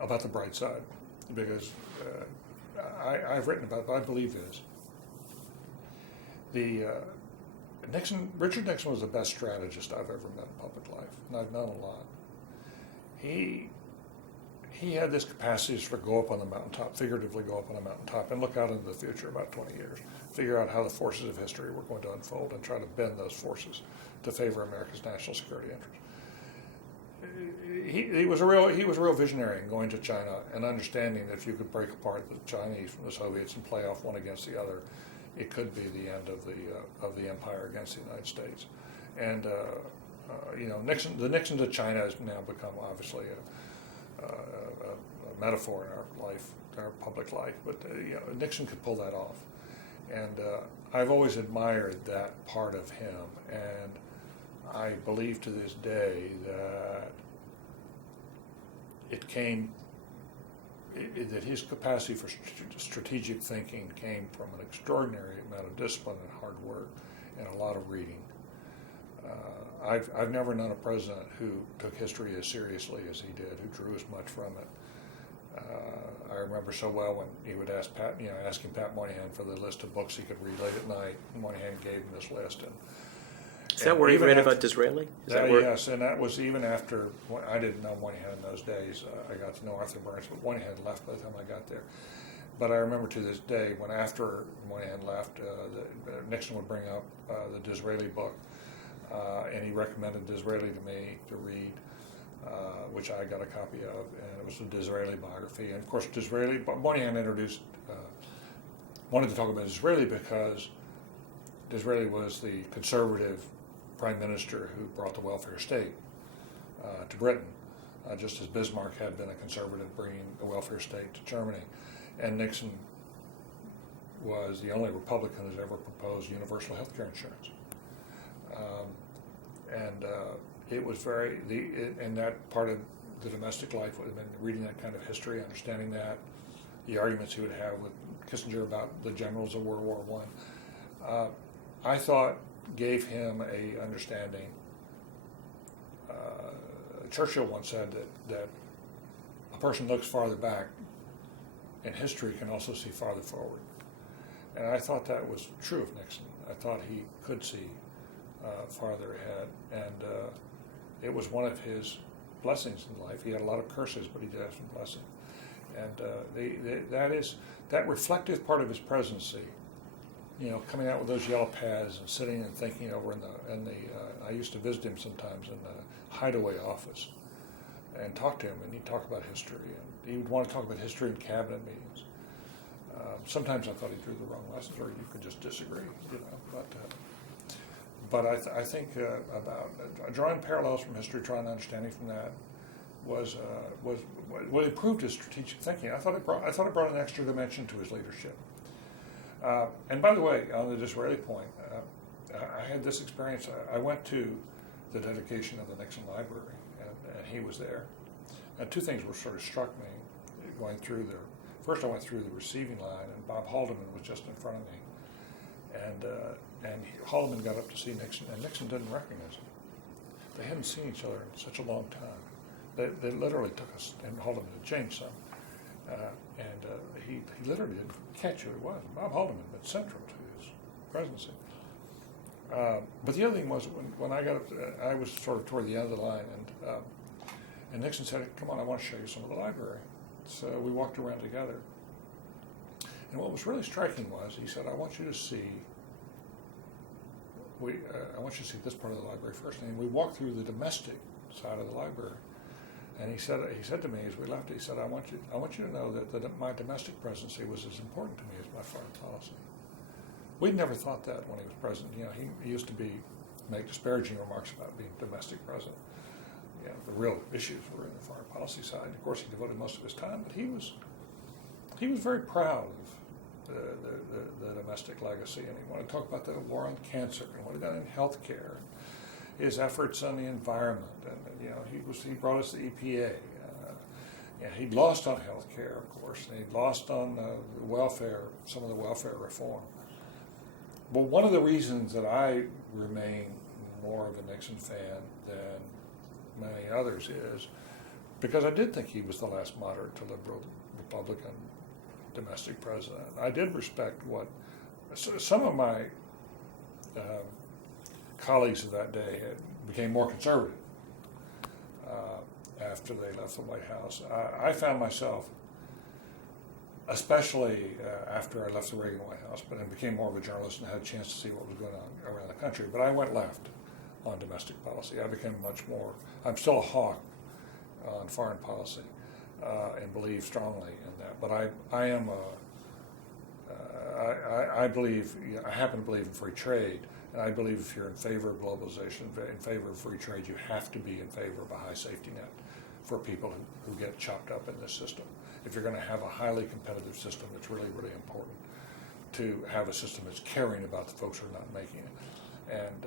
about the bright side, because I've written about it, but I believe is Richard Nixon was the best strategist I've ever met in public life, and I've known a lot. He had this capacity to sort of go up on the mountaintop, figuratively go up on a mountaintop, and look out into the future about 20 years, figure out how the forces of history were going to unfold, and try to bend those forces to favor America's national security interests. He was a real visionary in going to China and understanding that if you could break apart the Chinese from the Soviets and play off one against the other, it could be the end of the empire against the United States. And the Nixon to China has now become obviously a metaphor in our life, our public life. But Nixon could pull that off, and I've always admired that part of him. And I believe to this day that that his capacity for strategic thinking came from an extraordinary amount of discipline and hard work and a lot of reading. I've never known a president who took history as seriously as he did, who drew as much from it. I remember so well when he would asking Pat Moynihan for the list of books he could read late at night, and Moynihan gave him this list. Is that where you read about Disraeli? Yes, and that was even after, I didn't know Moynihan in those days. I got to know Arthur Burns, but Moynihan had left by the time I got there. But I remember to this day, when after Moynihan left, Nixon would bring up the Disraeli book, and he recommended Disraeli to me to read, which I got a copy of, and it was the Disraeli biography. And of course, Moynihan wanted to talk about Disraeli because Disraeli was the conservative prime minister who brought the welfare state to Britain, just as Bismarck had been a conservative bringing the welfare state to Germany. And Nixon was the only Republican who's ever proposed universal health care insurance. It was and that part of the domestic life would have been reading that kind of history, understanding that, the arguments he would have with Kissinger about the generals of World War I. I thought gave him a understanding. Churchill once said that a person looks farther back in history can also see farther forward. And I thought that was true of Nixon. I thought he could see farther ahead. And it was one of his blessings in life. He had a lot of curses, but he did have some blessings. And that reflective part of his presidency coming out with those yellow pads and sitting and thinking over in the I used to visit him sometimes in the hideaway office and talk to him, and he'd talk about history, and he would want to talk about history in cabinet meetings. Sometimes I thought he drew the wrong lessons, or you could just disagree, But I think about drawing parallels from history, trying to understand from that was what improved his strategic thinking. I thought it brought an extra dimension to his leadership. And by the way, on the Disraeli point, I had this experience. I went to the dedication of the Nixon Library, and he was there. And two things were sort of struck me going through there. First, I went through the receiving line, and Bob Haldeman was just in front of me. And Haldeman got up to see Nixon, and Nixon didn't recognize him. They hadn't seen each other in such a long time. They literally took us, and Haldeman had changed some. He literally didn't catch who it was. Bob Haldeman had been central to his presidency. But the other thing was, when I got up, I was sort of toward the end of the line, and Nixon said, "Come on, I want to show you some of the library." So we walked around together. And what was really striking was, he said, I want you to see this part of the library first. And we walked through the domestic side of the library. And he said to me as we left, he said, I want you to know that my domestic presidency was as important to me as my foreign policy. We'd never thought that when he was president. He used to make disparaging remarks about being domestic president. The real issues were in the foreign policy side. Of course, he devoted most of his time, but he was very proud of the domestic legacy, and he wanted to talk about the war on cancer and what he done in healthcare, his efforts on the environment, and he brought us the EPA. And he'd lost on healthcare, of course, and he'd lost on welfare, some of the welfare reform. But one of the reasons that I remain more of a Nixon fan than many others is because I did think he was the last moderate to liberal Republican domestic president. I did respect what some of my colleagues of that day became more conservative after they left the White House. I found myself, especially after I left the Reagan White House, but then became more of a journalist and had a chance to see what was going on around the country. But I went left on domestic policy. I became much more, I'm still a hawk on foreign policy and believe strongly in that. But I believe, I happen to believe in free trade, and I believe if you're in favor of globalization, in favor of free trade, you have to be in favor of a high safety net for people who get chopped up in this system. If you're going to have a highly competitive system, it's really, really important to have a system that's caring about the folks who are not making it. And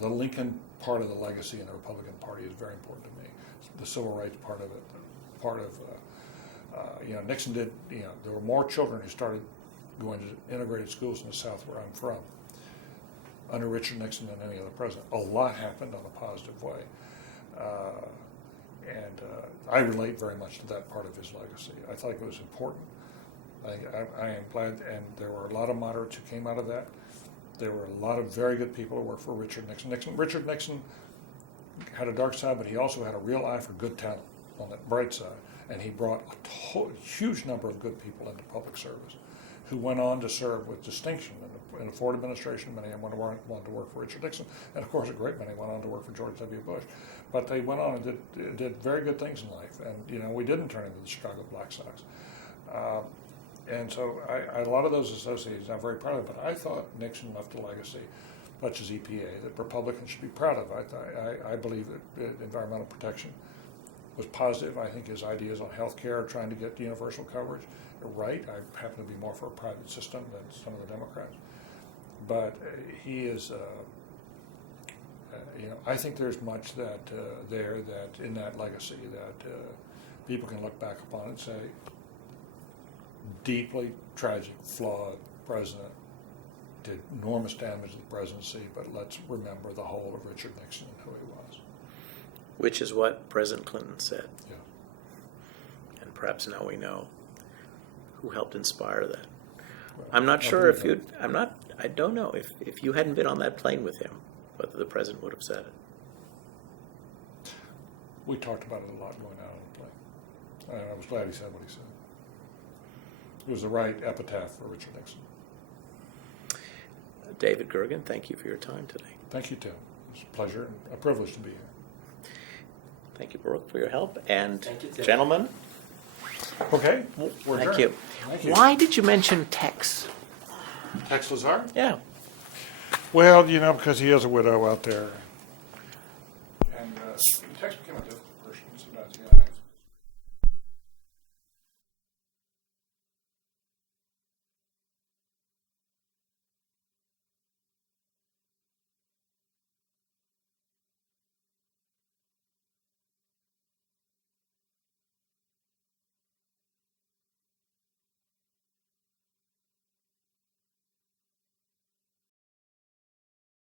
the Lincoln part of the legacy in the Republican Party is very important to me. The civil rights part of it, Nixon did. There were more children who started going to integrated schools in the South, where I'm from, under Richard Nixon than any other president. A lot happened on a positive way, and I relate very much to that part of his legacy. I thought it was important. I am glad, and there were a lot of moderates who came out of that. There were a lot of very good people who worked for Richard Nixon. Richard Nixon had a dark side, but he also had a real eye for good talent on that bright side. And he brought a huge number of good people into public service who went on to serve with distinction in the Ford administration. Many of them wanted to work for Richard Nixon. And, of course, a great many went on to work for George W. Bush. But they went on and did very good things in life. And, we didn't turn into the Chicago Black Sox. And so a lot of those associations I'm very proud of, but I thought Nixon left a legacy, such as EPA, that Republicans should be proud of. I believe that environmental protection was positive. I think his ideas on health care, trying to get universal coverage, are right. I happen to be more for a private system than some of the Democrats. But he is, I think there's much that in that legacy that people can look back upon and say, deeply tragic, flawed president, did enormous damage to the presidency, but let's remember the whole of Richard Nixon and who he was. Which is what President Clinton said. Yeah. And perhaps now we know who helped inspire that. Well, I'm not sure if you'd, I don't know if you hadn't been on that plane with him, whether the president would have said it. We talked about it a lot going out on the plane. And I was glad he said what he said. It was the right epitaph for Richard Nixon. David Gergen, thank you for your time today. Thank you, Tim. It's a pleasure and a privilege to be here. Thank you, Brooke, for your help. And Thank you, Tim. gentlemen, Okay, we're thank adjourned. you. Thank you. Why did you mention Tex? Tex Lazar? Yeah. Well, because he has a widow out there. And Tex became a